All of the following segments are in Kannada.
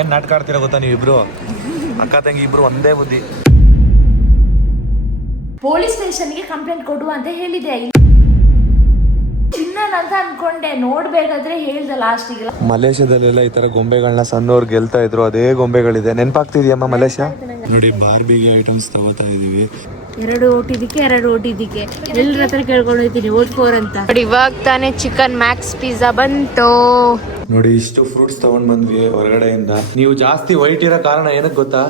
ಏನ್ ನಾಟಕ ಆಡ್ತೀರಾ ಗೊತ್ತಾ ನೀವಿಬ್ರು? ಅಕ್ಕ ತಂಗಿ ಇಬ್ರು ಒಂದೇ ಬುದ್ಧಿ. ಪೊಲೀಸ್ ಸ್ಟೇಷನ್ಗೆ ಕಂಪ್ಲೇಂಟ್ ಕೊಡುವ ಅಂತ ಹೇಳಿದೆ. ಅಂತ ಅನ್ಕೊಂಡೆ, ನೋಡ್ಬೇಕಾದ್ರೆ ಹೇಳ್ದೆ ಲಾಸ್ಟಿಗೆ. ಮಲೇಷ್ಯಾದಲ್ಲೆಲ್ಲ ಈ ತರ ಗೊಂಬೆಗಳನ್ನ ಸಣ್ಣವ್ರು ಗೆಲ್ತಾ ಇದ್ರು, ಅದೇ ಗೊಂಬೆಗಳಿದೆ. ನೆನಪಾಗ್ತಿದ್ಯಮ್ಮ ಮಲೇಷ್ಯಾ? ನೋಡಿ ಬಾರ್ಬಿಗೆ ಐಟಮ್ಸ್ ತಗೋತಾ ಇದೀವಿ. 2 ಓಟಿದಕ್ಕೆ 2 ಓಟಿದಕ್ಕೆ ಎಲ್ಲರ ಹತ್ರ ಕೇಳ್ಕೊಂಡು ಹೋಗ್ತೀನಿ ಓಟ್ 4 ಅಂತ. ನೋಡಿ ಇವಾಗ ತಾನೇ ಚಿಕನ್ ಮ್ಯಾಕ್ಸ್ ಪಿಜ್ಜಾ ಬಂತು. ನೋಡಿ ಇಷ್ಟು ಫ್ರೂಟ್ಸ್ ತಗೊಂಡ್ ಬಂದ್ವಿ ಹೊರಗಡೆಯಿಂದ. ನೀವು ಜಾಸ್ತಿ ವೈಟ್ ಇರೋ ಕಾರಣ ಏನಕ್ಕೆ ಗೊತ್ತಾ?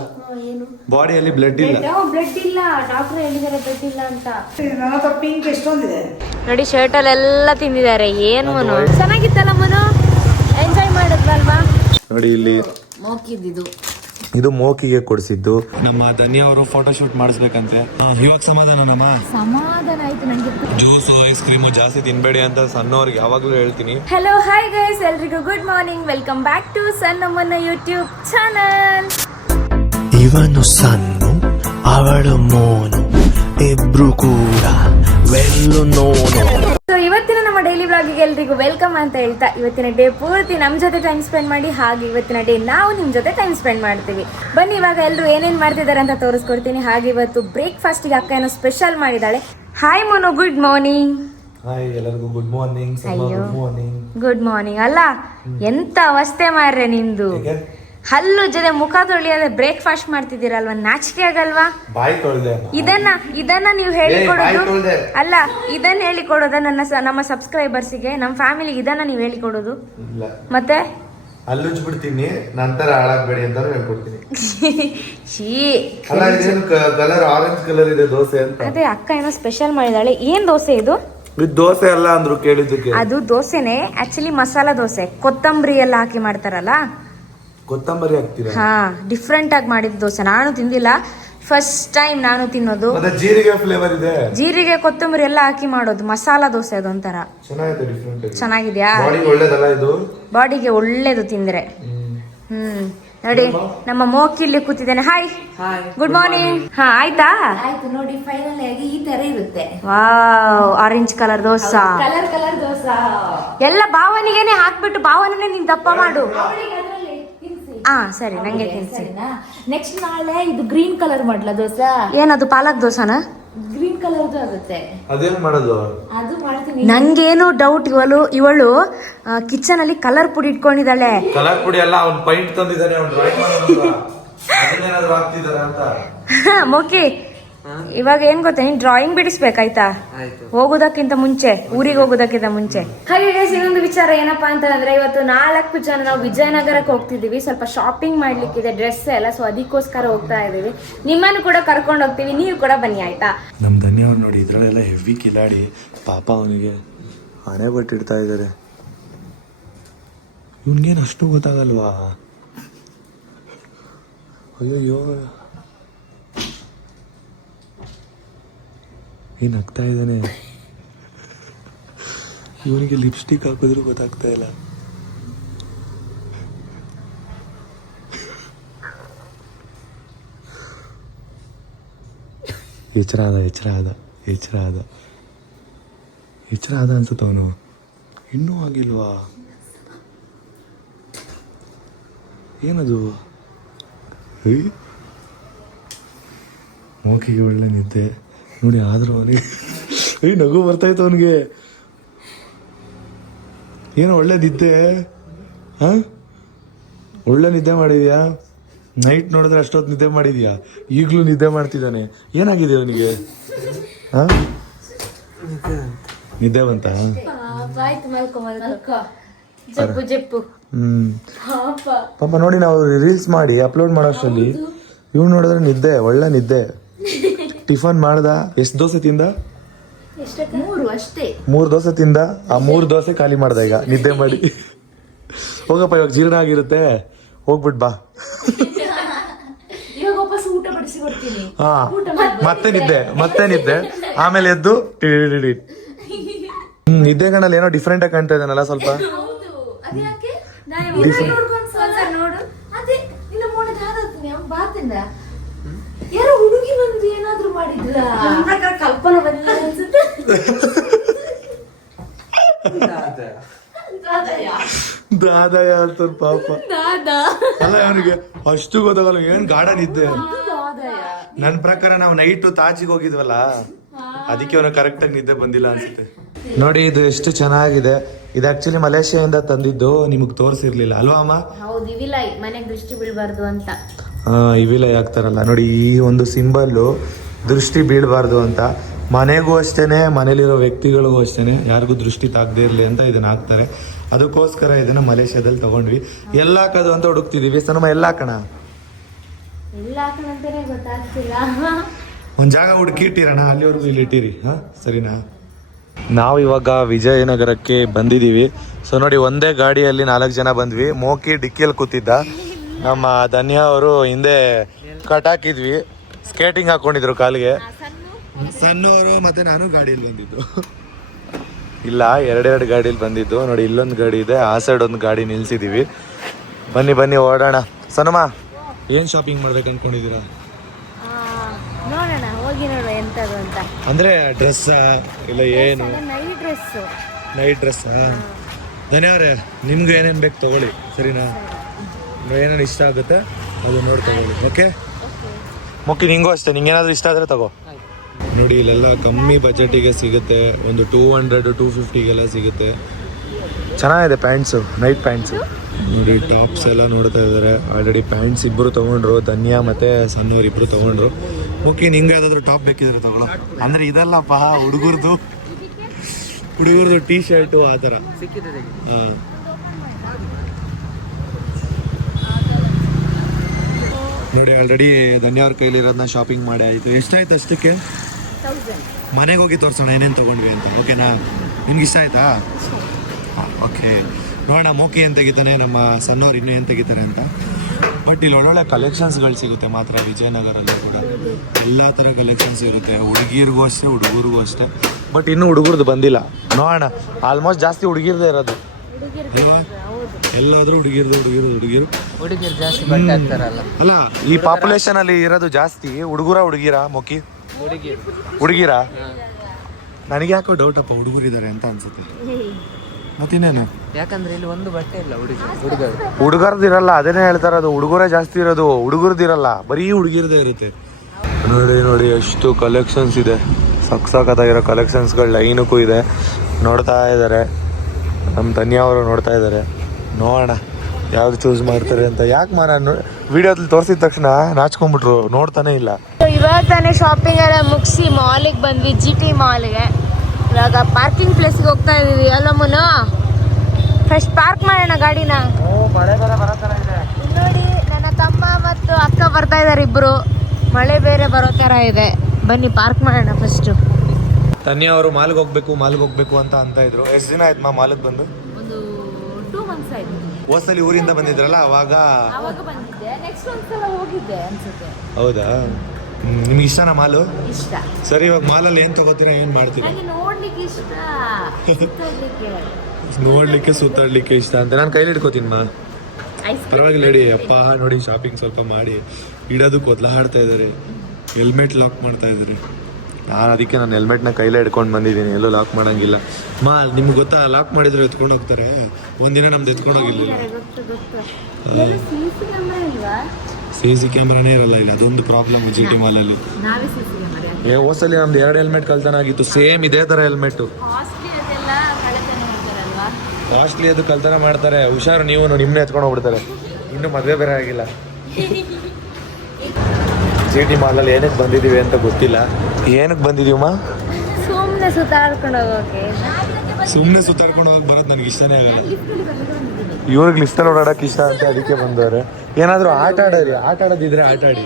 ಬಾಡಿಯಲ್ಲಿ ಬ್ಲಡ್ ಇಲ್ಲ. ಬ್ಲಡ್ ಇಲ್ಲ, ಡಾಕ್ಟರ್ ಹೇಳಿದಾರೆ ಬ್ಲಡ್ ಇಲ್ಲ ಅಂತ. ಪಿಂಕ್ ಎಷ್ಟೊಂದಿದೆ ನೋಡಿ ಶರ್ಟ್ ಅಲ್ಲೆಲ್ಲ ತಿಂದಿದ್ದಾರೆ. ಏನ್ ಮನು ಚೆನ್ನಾಗಿತ್ತಲ್ಲ ಮನು, ಎಂಜಾಯ್ ಮಾಡಿದ್ವಲ್ವಾ? ನೋಡಿ ಇಲ್ಲಿ ಮೋಕಿದ್ದು ಇದು ಮೋಕಿಗೆ ಕೊಡಿಸಿದ್ದು. ನಮ್ಮ ಧನ್ಯ ಅವರು ಫೋಟೋ ಶೂಟ್ ಮಾಡಿಸ್ಬೇಕಂತೆ. ಇವಾಗ ಸಮಾಧಾನ ಆಯ್ತು ನಂಗೆ. ಜ್ಯೂಸು ಐಸ್ ಕ್ರೀಮು ಜಾಸ್ತಿ ತಿನ್ಬೇಡಿ ಅಂತ ಸಣ್ಣವ್ರಿಗೆ ಯಾವಾಗ್ಲೂ ಹೇಳ್ತೀನಿ. ಹಲೋ ಹಾಯ್ ಗೈಸ್, ಎಲ್ರಿಗೂ good morning. Welcome back to ಸಣ್ಣಮ್ಮನ ಯೂಟ್ಯೂಬ್ ಚಾನಲ್. ಇವನು ಸಣ್ಣ ಅವಳು ಮೋನು, ಇಬ್ರು ಕೂಡ ವೆಲ್ಲು ನೋನು. ಸೊ ಇವತ್ತಿನ ನಮ್ಮ ಡೈಲಿ ವ್ಲಾಗಿಗೆ ಎಲ್ರಿಗೂ ವೆಲ್ಕಮ್ ಅಂತ ಹೇಳ್ತಾ, ಇವತ್ತಿನ ಡೇ ಪೂರ್ತಿ ನಮ್ಮ ಜೊತೆ ಟೈಮ್ ಸ್ಪೆಂಡ್ ಮಾಡಿ, ಹಾಗೆ ಇವತ್ತಿನ ಡೇ ನಾವು ನಿಮ್ಮ ಜೊತೆ ಟೈಮ್ ಸ್ಪೆಂಡ್ ಮಾಡ್ತೀವಿ. ಬನ್ನಿ ಇವಾಗ ಎಲ್ಲರೂ ಏನೇನು ಮಾಡ್ತಿದ್ದಾರೆ ಅಂತ ತೋರಿಸ್ಕೊಡ್ತೀನಿ. ಹಾಗೆ ಇವತ್ತು ಬ್ರೇಕ್ಫಾಸ್ಟಿಗೆ ಅಕ್ಕ ಏನೋ ಸ್ಪೆಷಲ್ ಮಾಡಿದ್ದಾಳೆ. Hi Monu, good morning. Hi ಎಲ್ಲರಿಗೂ good morning. Good morning. Good morning ಅಲ್ಲ, ಎಂತ ಅವಸ್ಥೆ ಮಾರ್ರೆ ನಿಂದು. ಹಲ್ಲು ಜೊತೆ ಮುಖ ತೊಳಿಯೋದೆ ಬ್ರೇಕ್ಫಾಸ್ಟ್ ಮಾಡ್ತಿದ್ದೀರಲ್ವಾ, ನಾಚಿಕೆ ಆಗಲ್ವಾ? ಬಾಯಿ ತೊಳ್ದೆ. ಇದನ್ನ ನೀವು ಹೇಳಿಕೊಡೋದು ಅಲ್ಲ, ಇದನ್ನ ಹೇಳಿಕೊಡೋದ ನಮ್ಮ ಸಬ್ಸ್ಕ್ರೈಬರ್ಸಿಗೆ, ನಮ್ಮ ಫ್ಯಾಮಿಲಿಗೆ ಇದನ್ನ ನೀವು ಹೇಳಿಕೊಡೋದು? ಮತ್ತೆ ಅಲ್ಲುಜ್ಬಿಡ್ತೀನಿ, ನಂತರ ಹಾಳಾಗ್ಬೇಡಿ ಅಂತ ಹೇಳ್ಕೊಡ್ತೀನಿ. ಕಲರ್ ಆರೆಂಜ್ ಕಲರ್ ಇದೆ ದೋಸೆ ಅಂತ. ಅದೇ ಅಕ್ಕ ಏನೋ ಸ್ಪೆಷಲ್ ಮಾಡಿದಾಳೆ. ಏನ್ ದೋಸೆ ಇದು? ದೋಸೆ ಅಲ್ಲ ಅಂದ್ರು ಕೇಳಿದ್ದಕ್ಕೆ. ಅದು ದೋಸೆನೆ, ಆಕ್ಚುಲಿ ಮಸಾಲಾ ದೋಸೆ, ಕೊತ್ತಂಬರಿ ಎಲ್ಲ ಹಾಕಿ ಮಾಡ್ತಾರಲ್ಲ, ಕೊತ್ತಂಬರಿ ಹಾಕ್ತೀರಾ? ಹಾ, ಡಿಫ್ರೆಂಟ್ ಆಗಿ ಮಾಡಿದ ದೋಸೆ. ನಾನು ತಿಂದಿಲ್ಲ, ಫಸ್ಟ್ ಟೈಮ್ ನಾನು ತಿನ್ನೋದು. ಜೀರಿಗೆ ಫ್ಲೇವರ್ ಇದೆ, ಜೀರಿಗೆ ಕೊತ್ತಂಬರಿ ಎಲ್ಲ ಹಾಕಿ ಮಾಡೋದು ಮಸಾಲಾ ದೋಸೆ. ಅದೊಂಥರ ಚೆನ್ನಾಗಿದ್ಯಾ? ಬಾಡಿಗೆ ಒಳ್ಳೇದು ತಿಂದ್ರೆ. ನೋಡಿ ನಮ್ಮ ಮೋಕಿಲ್ಲಿ ಕೂತಿದ್ದೇನೆ. Hi, good morning. ಹಾ ಆಯ್ತಾ? ಆಯ್ತು. ನೋಡಿ ಫೈನಲ್ ಆಗಿ ಈ ತರ ಇರುತ್ತೆ. Wow, orange colour dosa, colour dosa ಎಲ್ಲ ಭಾವನಿಗೆನೆ ಹಾಕ್ಬಿಟ್ಟು ಭಾವನೇ ನೀನ್ ದಪ್ಪ ಮಾಡು. ಸರಿ, ನಂಗೆ ತಿನ್ಸಿ. ನೆಕ್ಸ್ಟ್ ನಾಳೆ ಇದು ಗ್ರೀನ್ ಕಲರ್ ಮಾಡ್ಲಾ ದೋಸೆ? ಏನದು ಪಾಲಕ್ ದೋಸಾನ? ಗ್ರೀನ್ ಕಲರ್ ಆಗುತ್ತೆ. ಅದೇನ್ ಮಾಡೋದು? ಅದು ಮಾಡ್ತೀನಿ. ನಂಗೇನು ಡೌಟ್, ಇವಳು ಕಿಚನ್ ಅಲ್ಲಿ ಕಲರ್ ಪುಡಿ ಇಟ್ಕೊಂಡಿದ್ದಾಳೆ. ಕಲರ್ ಪುಡಿ ಅಲ್ಲ, ಅವ್ನ್ ಪೈಂಟ್ ತಂದಿದ್ದಾನೆ, ಅವ್ನು ಡ್ರಾಯಿಂಗ್ ಮಾಡೋದು ಆಗ್ತಿದಾರೆ ಅಂತ. ಮೋಕಿ, ಇವಾಗ ಏನ್ ಗೊತ್ತಾ, ನೀನ್ ಡ್ರಾಯಿಂಗ್ ಬಿಡಿಸ್ಬೇಕಾಯ್ತಾ ಹೋಗೋದಕ್ಕಿಂತ ಮುಂಚೆ, ಊರಿಗೆ ಹೋಗೋದಕ್ಕಿಂತ ಮುಂಚೆ. ಹಾಗೆ ಇನ್ನೊಂದು ವಿಚಾರ ಏನಪ್ಪಾ ಅಂತಂದ್ರೆ, ಇವತ್ತು 4 ಜನ ನಾವು ವಿಜಯನಗರಕ್ಕೆ ಹೋಗ್ತಿದೀವಿ. ಸ್ವಲ್ಪ ಶಾಪಿಂಗ್ ಮಾಡ್ಲಿಕ್ಕಿದೆ, ಡ್ರೆಸ್ ಎಲ್ಲ, ಸೊ ಅದಕ್ಕೋಸ್ಕರ ಹೋಗ್ತಾ ಇದೀವಿ. ನಿಮ್ಮನ್ನು ಕೂಡ ಕರ್ಕೊಂಡು ಹೋಗ್ತೀವಿ, ನೀವು ಕೂಡ ಬನ್ನಿ ಆಯ್ತಾ? ನಮ್ ಧನ್ಯವ್ರು ನೋಡಿ ಇದ್ರಲ್ಲೆಲ್ಲ ಹೆವಿ ಕಿಲಾಡಿ. ಪಾಪ ಅವನಿಗೆ ಹಣೆ ಬಟ್ಟಿಡ್ತಾ ಇದಾರೆ. ಇವನ್ಗೇನು ಅಷ್ಟು ಗೊತ್ತಾಗಲ್ವಾ? ಅಯ್ಯೋ, ಏನ್ ಆಗ್ತಾ ಇದ್ದಾನೆ ಇವನಿಗೆ? ಲಿಪ್ಸ್ಟಿಕ್ ಹಾಕಿದ್ರು ಗೊತ್ತಾಗ್ತಾ ಇಲ್ಲ. ಎಚ್ಚರ ಆದ ಅನ್ಸುತ್ತ ಅವನು. ಇನ್ನೂ ಆಗಿಲ್ವಾ? ಏನದು? ಮೋಕಿಗೆ ಒಳ್ಳೆ ನಿದ್ದೆ ನೋಡಿ. ಆದ್ರೂ ಅವನಿಗೆ ನಗು ಬರ್ತಾಯ್ತು ಅವನಿಗೆ. ಏನು ಒಳ್ಳೆ ನಿದ್ದೆ? ಒಳ್ಳೆ ನಿದ್ದೆ ಮಾಡಿದ್ಯಾ? ನೈಟ್ ನೋಡಿದ್ರೆ ಅಷ್ಟೊತ್ತು ನಿದ್ದೆ ಮಾಡಿದ್ಯಾ? ಈಗ್ಲೂ ನಿದ್ದೆ ಮಾಡ್ತಿದ್ದಾನೆ. ಏನಾಗಿದೆ ಅವನಿಗೆ? ನಿದ್ದೆ ಬಂತ? ಪಾಪ ನೋಡಿ, ನಾವು ರೀಲ್ಸ್ ಮಾಡಿ ಅಪ್ಲೋಡ್ ಮಾಡೋಷ್ಟರಲ್ಲಿ ಇವ್ನು ನೋಡಿದ್ರೆ ನಿದ್ದೆ, ಒಳ್ಳೆ ನಿದ್ದೆ. ಟಿಫನ್ ಮಾಡ್ದ? ಎಷ್ಟು ದೋಸೆ ತಿಂದ? 3 ದೋಸೆ ತಿಂದ. ಆ 3 ದೋಸೆ ಖಾಲಿ ಮಾಡ್ದ ಈಗ ನಿದ್ದೆ ಮಾಡಿ. ಹೋಗಪ್ಪ, ಇವಾಗ ಜೀರ್ಣ ಆಗಿರುತ್ತೆ, ಹೋಗ್ಬಿಟ್ ಬಾ. ಹಾ, ಮತ್ತೆ ನಿದ್ದೆ, ಆಮೇಲೆ ಎದ್ದು ನಿದ್ದೆ ಕಣ್ಣಲ್ಲಿ ಏನೋ ಡಿಫ್ರೆಂಟ್ ಆಗಿ ಕಾಣ್ತಾ ಇದ್ದಾನಲ್ಲ ಸ್ವಲ್ಪ. ಯಾರೋ ಹುಡುಗಿ ಬಂದು ಏನಾದ್ರು ಮಾಡಿದ್ರ ಕಲ್ಪನೆ ಬಂದಿಲ್ಲ ಅನ್ಸುತ್ತೆ. ದಾದಾ ಯಾರು ಪಾಪ, ಅಲ್ಲ ಅವನಿಗೆ ಅಷ್ಟು ಗೊತ್ತಾಗಲ್ಲ ಏನ್ ಗಾರ್ಡನ್ ಇದ್ದೆ. ನನ್ ಪ್ರಕಾರ ನಾವು ನೈಟ್ ತಾಜಿಗೆ ಹೋಗಿದ್ವಲ್ಲ ಅದಕ್ಕೆ ಅವನು ಕರೆಕ್ಟ್ ಆಗಿ ನಿದ್ದೆ ಬಂದಿಲ್ಲ ಅನ್ಸುತ್ತೆ. ನೋಡಿ ಇದು ಎಷ್ಟು ಚೆನ್ನಾಗಿದೆ. ಇದು ಆಕ್ಚುಲಿ ಮಲೇಷಿಯಾದಿಂದ ತಂದಿದ್ದು, ನಿಮಗ್ ತೋರಿಸಿರ್ಲಿಲ್ಲ ಅಲ್ವಾ ಅಮ್ಮ? ಹೌದು, ಇವಿಲೈ ಮನೆಗೆ ದೃಷ್ಟಿ ಬೀಳ್ಬಾರ್ದು ಅಂತ. ಇವಿಲೈ ಆಗ್ತಾರಲ್ಲ ನೋಡಿ, ಈ ಒಂದು ಸಿಂಬಲ್ಲು ದೃಷ್ಟಿ ಬೀಳಬಾರ್ದು ಅಂತ. ಮನೆಗೂ ಅಷ್ಟೇನೆ, ಮನೇಲಿರೋ ವ್ಯಕ್ತಿಗಳಿಗೂ ಅಷ್ಟೇನೆ, ಯಾರಿಗೂ ದೃಷ್ಟಿ ತಾಗದೇ ಇರಲಿ ಅಂತ ಇದನ್ನ ಹಾಕ್ತಾರೆ. ಅದಕ್ಕೋಸ್ಕರ ಇದನ್ನ ಮಲೇಷ್ಯಾದಲ್ಲಿ ತಗೊಂಡ್ವಿ. ಎಲ್ಲ ಹಾಕೋದು ಅಂತ ಹುಡುಕ್ತಿದೀವಿ. ಸನಮ್ಮ ಎಲ್ಲ ಹಾಕೋಣ, ಎಲ್ಲ ಹಾಕೋಣಂತಾನೆ ಗೊತ್ತಾಗ್ತಿಲ್ಲ. ಒಂದ್ ಜಾಗ ಹುಡುಕಿ ಇಟ್ಟಿರೋಣ, ಅಲ್ಲಿವರೆಗೂ ಇಲ್ಲಿ ಇಟ್ಟಿರಿ. ಸರಿನಾ? ನಾವು ಇವಾಗ ವಿಜಯನಗರಕ್ಕೆ ಬಂದಿದ್ದೀವಿ. ಸೊ ನೋಡಿ, ಒಂದೇ ಗಾಡಿಯಲ್ಲಿ 4 ಜನ ಬಂದ್ವಿ. ಮೋಕಿ ಡಿಕ್ಕಿಯಲ್ಲಿ ಕೂತಿದ್ದ, ನಮ್ಮ ಧನ್ಯ ಅವರು ಹಿಂದೆ ಕಟಾಕಿದ್ವಿ. ಸ್ಕೇಟಿಂಗ್ ಹಾಕೊಂಡಿದ್ರು ಕಾಲಿಗೆ. ಸಣ್ಣವರು ಮತ್ತೆ ನಾನು ಗಾಡಿಯಲ್ಲಿ ಬಂದಿದ್ದು. ಇಲ್ಲ, ಎರಡೆರಡು ಗಾಡಿಯಲ್ಲಿ ಬಂದಿದ್ದು. ನೋಡಿ, ಇಲ್ಲೊಂದು ಗಾಡಿ ಇದೆ, ಆ ಸೈಡ್ ಒಂದು ಗಾಡಿ ನಿಲ್ಸಿದೀವಿ. ಬನ್ನಿ ಬನ್ನಿ ಓಡೋಣ. ಸನಮ್ಮ, ಏನ್ ಶಾಪಿಂಗ್ ಮಾಡ್ಬೇಕು ಅನ್ಕೊಂಡಿದ್ದೀರಾ? ನೋಡೋಣ, ಹೋಗಿ ನೋಡೋಣ ಎಂತದು ಅಂತ. ಅಂದ್ರೆ ಡ್ರೆಸ್ ಇಲ್ಲ ಏನು? Night dress. ಧನ್ಯವ್ರೆ, ನಿಮ್ಗೆ ಏನೇನು ಬೇಕು ತಗೊಳ್ಳಿ, ಸರಿನಾ? ಏನೇನು ಇಷ್ಟ ಆಗುತ್ತೆ ಅದು ನೋಡಿ ತಗೊಳ್ಳಿ. ಓಕೆ ಮುಖ್ಯ, ನಿಂಗೂ ಅಷ್ಟೇ, ನಿಂಗೇನಾದ್ರೂ ಇಷ್ಟ ಆದರೆ ತಗೋ. ನೋಡಿ, ಇಲ್ಲೆಲ್ಲ ಕಮ್ಮಿ ಬಜೆಟಿಗೆ ಸಿಗುತ್ತೆ. ಒಂದು 200-250ಗೆಲ್ಲ ಸಿಗುತ್ತೆ. ಚೆನ್ನಾಗಿದೆ ಪ್ಯಾಂಟ್ಸು, ನೈಟ್ ಪ್ಯಾಂಟ್ಸು. ನೋಡಿ, ಟಾಪ್ಸ್ ಎಲ್ಲ ನೋಡ್ತಾ ಇದ್ದಾರೆ. ಆಲ್ರೆಡಿ ಪ್ಯಾಂಟ್ಸ್ ಇಬ್ಬರು ತೊಗೊಂಡ್ರು, ಧನ್ಯ ಮತ್ತು ಸಣ್ಣವ್ರು ಇಬ್ಬರು ತೊಗೊಂಡ್ರು. ಮುಖ್ಯ, ನಿಂಗೆ ಯಾವ್ದಾದ್ರು ಟಾಪ್ ಬೇಕಿದ್ರೆ ತಗೊಳ್ಳೋ. ಅಂದರೆ ಇದಲ್ಲಪ್ಪ, ಹುಡುಗರ್ದು ಟೀ ಶರ್ಟು ಆ ಥರ. ಹಾಂ, ನೋಡಿ ಆಲ್ರೆಡಿ ಧನ್ಯವ್ರ ಕೈಲಿರೋದನ್ನ ಶಾಪಿಂಗ್ ಮಾಡಿ ಆಯಿತು. ಎಷ್ಟಾಯ್ತು ಅಷ್ಟಕ್ಕೆ? ಮನೆಗೆ ಹೋಗಿ ತೋರಿಸೋಣ ಏನೇನು ತೊಗೊಂಡ್ವಿ ಅಂತ. ಓಕೆನಾ? ನಿಮ್ಗೆ ಇಷ್ಟ ಆಯ್ತಾ? ಓಕೆ, ನೋಡೋಣ ಮೋಕಿ ಏನು ತೆಗಿತಾನೆ, ನಮ್ಮ ಸಣ್ಣವ್ರು ಇನ್ನೂ ಏನು ತೆಗಿತಾರೆ ಅಂತ. ಬಟ್ ಇಲ್ಲಿ ಒಳ್ಳೊಳ್ಳೆ ಕಲೆಕ್ಷನ್ಸ್ಗಳು ಸಿಗುತ್ತೆ ಮಾತ್ರ ವಿಜಯನಗರಲ್ಲಿ ಕೂಡ. ಎಲ್ಲ ಥರ ಕಲೆಕ್ಷನ್ಸ್ ಇರುತ್ತೆ, ಹುಡುಗಿರಿಗೂ ಅಷ್ಟೇ ಹುಡುಗರಿಗೂ ಅಷ್ಟೇ. ಬಟ್ ಇನ್ನೂ ಹುಡುಗರದ್ದು ಬಂದಿಲ್ಲ. ನೋಡೋಣ, ಆಲ್ಮೋಸ್ಟ್ ಜಾಸ್ತಿ ಹುಡುಗಿರದೇ ಇರೋದು ಅಲ್ವಾ? ಎಲ್ಲಾದ್ರೂ ಹುಡುಗಿರು ಜಾಸ್ತಿ ಬಟ್ಟೆ ಹಾಕ್ತಾರಲ್ಲ. ಅಲ್ಲ, ಈ ಪಾಪ್ಯುಲೇಷನ್ ಅಲ್ಲಿ ಇರೋದು ಜಾಸ್ತಿ ಹುಡುಗಿರಾ ಮೋಕಿ? ಹುಡುಗಿರಾ? ನನಗೆ ಯಾಕೋ ಡೌಟ್ ಅಪ್ಪ, ಹುಡುಗರಿದ್ದಾರೆ ಅಂತ ಅನ್ಸುತ್ತೆ. ಮತ್ತಿನ್ನೇನು? ಯಾಕಂದ್ರೆ ಇಲ್ಲಿ ಒಂದು ಬಟ್ಟೆ ಇಲ್ಲ ಹುಡುಗರ್ದಿರಲ್ಲ, ಅದನ್ನೇ ಹೇಳ್ತಾರೆ. ಅದು ಹುಡುಗರೇ ಜಾಸ್ತಿ ಇರೋದು, ಹುಡುಗರ್ದಿರಲ್ಲ, ಬರೀ ಹುಡುಗಿರದೇ ಇರುತ್ತೆ. ನೋಡಿ ಎಷ್ಟು ಕಲೆಕ್ಷನ್ಸ್ ಇದೆ, ಸಖತ್ತಾಗಿರೋ ಕಲೆಕ್ಷನ್ಸ್ಗಳು ಲೈನಕ್ಕೂ ಇದೆ. ನೋಡ್ತಾ ಇದ್ದಾರೆ ನಮ್ಮ ಧನ್ಯ ಅವರು, ನೋಡ್ತಾ ಇದ್ದಾರೆ. ನೋಡೋಣ ಯಾವ್ದು ಚೂಸ್ ಮಾಡ್ತಾರೆ ಅಂತ. ಯಾಕೆ ವಿಡಿಯೋದಲ್ಲಿ ತೋರಿಸಿದ ತಕ್ಷಣ ನಾಚ್ಕೊಂಡ್ಬಿಟ್ರು, ನೋಡ್ತಾನೆ ಇಲ್ಲ. ಇವಾಗ ತಾನೇ ಶಾಪಿಂಗ್ ಎಲ್ಲ ಮುಗಿಸಿ ಮಾಲಿಗೆ ಬಂದ್ವಿ, GT ಮಾಲ್ಗೆ. ಇವಾಗ ಪಾರ್ಕಿಂಗ್ ಪ್ಲೇಸ್ಗೆ ಹೋಗ್ತಾ ಇದೀವಿ. ಅಲ್ಲ ಮುನು, ಫಸ್ಟ್ ಪಾರ್ಕ್ ಮಾಡೋಣ ಗಾಡಿನ. ನೋಡಿ, ನನ್ನ ತಮ್ಮ ಮತ್ತು ಅಕ್ಕ ಬರ್ತಾ ಇದಾರೆ ಇಬ್ರು. ಮಳೆ ಬೇರೆ ಬರೋ ತರ ಇದೆ. ಬನ್ನಿ ಪಾರ್ಕ್ ಮಾಡೋಣ ಫಸ್ಟ್. ಧನ್ಯ ಅವರು ಮಾಲ್ಗೆ ಹೋಗ್ಬೇಕು ಅಂತ ಇದ್ರು. ಎಷ್ಟು ದಿನ ಆಯ್ತು ಮಾಲ್ಗೆ ಬಂದು? ಒಂದು 2 months ಆಯ್ತು. ಹೋದ್ಸಲಿ ಊರಿಂದ ಬಂದಿದ್ರಲ್ಲ ಅವಾಗ ಬಂದಿದ್ದೆ. ನೆಕ್ಸ್ಟ್ ಒಂದ್ಸಲ ಹೋಗಿದ್ದೆ ಅನ್ಸುತ್ತೆ. ಹೌದಾ? ನಿಮ್ಗೆ ಇಷ್ಟನಾ ಮಾಲು? ಇಷ್ಟ. ಸರಿ, ಇವಾಗ ಮಾಲಲ್ಲಿ ಏನ್ ತಗೋತೀರಾ, ಏನ್ ಮಾಡ್ತೀರಾ? ನೋಡ್ಲಿಕ್ಕೆ ಇಷ್ಟ, ನೋಡ್ಲಿಕ್ಕೆ ಸುತ್ತಾಡ್ಲಿಕ್ಕೆ ಇಷ್ಟ ಅಂತ. ನಾನು ಕೈಲಿ ಹಿಡ್ಕೋತೀನಿ ಪರವಾಗಿಲ್ಲ ಹೇಳಿ. ಅಪ್ಪ ನೋಡಿ, ಶಾಪಿಂಗ್ ಸ್ವಲ್ಪ ಮಾಡಿ ಇಡೋದಕ್ಕೆ ಒದ್ಲಾಡ್ತಾ ಇದ್ದಾರೆ. ಹೆಲ್ಮೆಟ್ ಲಾಕ್ ಮಾಡ್ತಾ ಇದ್ದಾರೆ. ಅದಕ್ಕೆ ನಾನು ಹೆಲ್ಮೆಟ್ನ ಕೈಲೇ ಹಿಡ್ಕೊಂಡು ಬಂದಿದ್ದೀನಿ, ಎಲ್ಲೂ ಲಾಕ್ ಮಾಡಂಗಿಲ್ಲ. ನಿಮ್ಗೆ ಗೊತ್ತಾ, ಲಾಕ್ ಮಾಡಿದ್ರೆ ಎತ್ಕೊಂಡು ಹೋಗ್ತಾರೆ. ಒಂದಿನ ನಮ್ದು ಎತ್ಕೊಂಡು ಹೋಗಿರ್ಲಿಲ್ಲ. CC ಕ್ಯಾಮ್ರಾನೇ ಇರಲ್ಲ ಇಲ್ಲಿ, ಅದೊಂದು ಪ್ರಾಬ್ಲಮ್ GT ಮಾಲಲ್ಲಿ. ಹೋದ್ಸಲಿ ನಮ್ದು 2 ಹೆಲ್ಮೆಟ್ ಕಳ್ತನ ಆಗಿತ್ತು, ಸೇಮ್ ಇದೇ ತರ ಹೆಲ್ಮೆಟ್. ಕಾಸ್ಟ್ಲಿ ಅದು ಕಳ್ತನ ಮಾಡ್ತಾರೆ. ಹುಷಾರು, ನೀವು ನಿಮ್ಮನ್ನ ಎತ್ಕೊಂಡು ಹೋಗ್ಬಿಡ್ತಾರೆ. ಇನ್ನೂ ಮದುವೆ ಬೇರೆ ಆಗಿಲ್ಲ. GT ಮಾಲಲ್ಲಿ ಏನಕ್ಕೆ ಬಂದಿದ್ದೀವಿ ಅಂತ ಗೊತ್ತಿಲ್ಲ. ಏನಕ್ಕೆ ಬಂದಿದೀವಮ್ಮ? ಸುಮ್ಮನೆ ಸುತ್ತಾಡ್ಕೊಂಡು ಹೋಗಿ ಬರೋದು ನನಗೆ ಇಷ್ಟನೇ ಆಗಲ್ಲ. ಇವ್ರಿಗೆ ಲಿಫ್ಟಲ್ಲಿ ಓಡಾಡಕ್ಕೆ ಇಷ್ಟ ಅಂತ ಅದಕ್ಕೆ ಬಂದವ್ರೆ. ಏನಾದರೂ ಆಟ ಆಡೋದಿದ್ರೆ ಆಟ ಆಡಿ.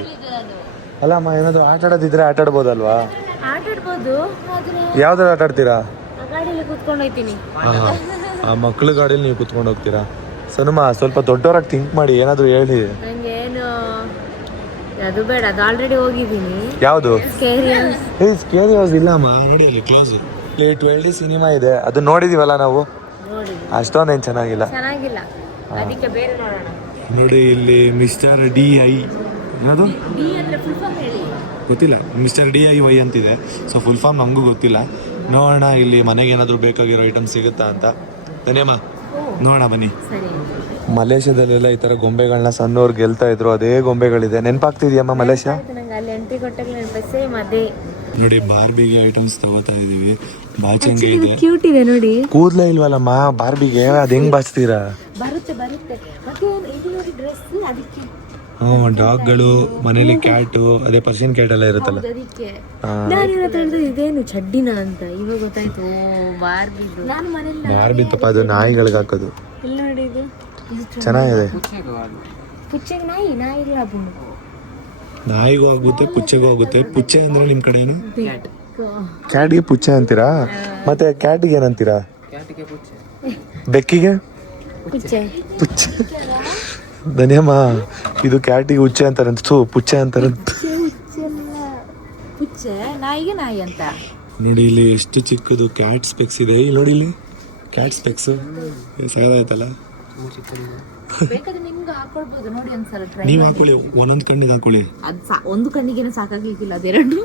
ಅಲ್ಲಮ್ಮ, ಏನಾದರೂ ಆಟ ಆಡೋದಿದ್ರೆ ಆಟ ಆಡ್ಬೋದಲ್ವಾ? ಯಾವ್ದಾದ್ರು ಆಟ ಆಡ್ತೀರಾ? ಆ ಮಕ್ಳ ಗಾಡಿಯಲ್ಲಿ ನೀವು ಕುತ್ಕೊಂಡು ಹೋಗ್ತೀರಾ? ಸನಮ್ಮ, ಸ್ವಲ್ಪ ದೊಡ್ಡವರಾಗಿ ಥಿಂಕ್ ಮಾಡಿ, ಏನಾದರೂ ಹೇಳಿ. ಅದು ಬೇಡ, ಅದು ಆಲ್ರೆಡಿ ಹೋಗಿದ್ದೀನಿ. ಯಾವುದು? ಸ್ಕೇರಿ ಹೌಸ್ ಇಲ್ಲಮ್ಮ, ನೋಡಿ ಅಲ್ಲಿ ಕ್ಲೋಸ್. ಇಲ್ಲಿ 12D ಸಿನಿಮಾ ಇದೆ, ಅದು ನೋಡಿದೀವಲ್ಲ ನಾವು. ಅಷ್ಟೊಂದೇನು ಚೆನ್ನಾಗಿಲ್ಲ. ಅದಕ್ಕೆ ಬೇರೆ ನೋಡೋಣ. ನೋಡಿ, ಇಲ್ಲಿ ಮಿಸ್ಟರ್ DIY ಏನದು ಗೊತ್ತಿಲ್ಲ, ಮಿಸ್ಟರ್ DIY ಅಂತಿದೆ. ಸೊ ಫುಲ್ ಫಾರ್ಮ್ ನಮಗೂ ಗೊತ್ತಿಲ್ಲ. ನೋಡೋಣ ಇಲ್ಲಿ ಮನೆಗೆ ಏನಾದರೂ ಬೇಕಾಗಿರೋ ಐಟಮ್ ಸಿಗುತ್ತಾ ಅಂತ. ಧನ್ಯಮ್ಮ, ನೋಡೋಣ ಬನ್ನಿ. ಮಲೇಷ್ಯಾದಲ್ಲೆಲ್ಲ ಈ ತರ ಗೊಂಬೆಗಳನ್ನ ಸಣ್ಣವ್ರು ಗೆಲ್ತಾ ಇದ್ರು, ಅದೇ ಗೊಂಬೆಗಳಿದೆ. ನೆನಪಾಗ್ತಿದ್ಯಮ್ಮ ಮಲೇಷ್ಯಾ? ನಂಗೆ ಅಲ್ಲಿ ಎಂಟ್ರಿ ಕೊಟ್ಟಾಗ ನೆನಪು ಅದೇ. ನೋಡಿ ಬಾರ್ಬಿಗೆ ಐಟಮ್ಸ್ ತಗೋತಾ ಇದೀವಿ. ಬಾಚಂಗೆ ಇದೆ. ಕ್ಯೂಟ್ ಇದೆ ನೋಡಿ. ಕೂದ್ಲೇ ಇಲ್ವಲ್ಲಮ್ಮ ಬಾರ್ಬಿಗೆ, ಅದ್ ಹೆಂಗ್ ಬಾಚ್ತೀರಾ? ಬರುತ್ತೆ ಮತ್ತೆ ಇದು ನೋಡಿ ಡ್ರೆಸ್ ಅದಕ್ಕೆ. ಡಾಗ್ಗಳು ಮನೇಲಿ ಕ್ಯಾಟು, ಅದೇ ಪರ್ಷಿಯನ್ ಕ್ಯಾಟ್ ಎಲ್ಲ ಇರುತ್ತಲ್ಲ ಅದಕ್ಕೆ ನಾನು ಹತ್ರ ಇದೇನು ಚಡ್ಡಿನ ಅಂತ ಇವಾಗ ಗೊತ್ತಾಯ್ತು. ಬಾರ್ಬಿದು ನಾನು ಮನೇಲಿ ಬಾರ್ಬಿತ್ತಪ್ಪ, ಅದು ನಾಯಿಗಳಿಗೆ ಹಾಕೋದು. ಇಲ್ಲಿ ನೋಡಿ ಇದು ಚೆನ್ನಾಗಿದೆ. ಪುಚ್ಚೆಗೆ ನಾಯಿ ಇಲ್ಲ ಬುಣ್ಣು. ನಾಯಿಗೂ ಆಗುತ್ತೆ, ಪುಚ್ಚೆಗೂ ಆಗುತ್ತೆ. ಪುಚ್ಚೆ ಅಂದ್ರೆ ನಿಮ್ ಕಡೆ ಏನು? ಕ್ಯಾಟ್ಗೆ ಪುಚ್ಚೆ ಅಂತೀರಾ? ಮತ್ತೆ ಕ್ಯಾಟಿಗೆ ಏನಂತೀರಾ? ಬೆಕ್ಕಿಗೆ ಪುಚ್ಚೆ. ಪುಚ್ಚೆ. ಧನ್ಯಮ್ಮ, ಇದು ಕ್ಯಾಟಿಗೆ ಹುಚ್ಚೆ ಅಂತಾರಂತ, ಪುಚ್ಚೆ ಅಂತಾರಂತ. ಪುಚ್ಚೆ ನಾಯಿಗೆ ನಾಯಿ ಅಂತ. ನೋಡಿ ಇಲ್ಲಿ ಎಷ್ಟು ಚಿಕ್ಕದು ಕ್ಯಾಟ್ ಸ್ಪೆಕ್ಸ್ ಇದೆ. ಇಲ್ಲಿ ನೋಡಿ, ಇಲ್ಲಿ ಕ್ಯಾಟ್ ಸ್ಪೆಕ್ಸ್ ಸಾಕಾಯ್ತಲ್ಲ. ಬೇಕಾದ್ರೆ ನಿಮ್ಗೆ ಹಾಕೊಳ್ಬಹುದು ನೋಡಿ ಒಂದ್ಸಲ ಟ್ರೈ. ನೀವ್ ಹಾಕೊಳ್ಳಿ, ಒಂದೊಂದ್ ಕಣ್ಣಿಗೆ ಹಾಕೊಳ್ಳಿ. ಒಂದು ಕಣ್ಣಿಗೇನು ಸಾಕಾಗ್ಲಿಕ್ಕಿಲ್ಲ, ಅದೆರಡು.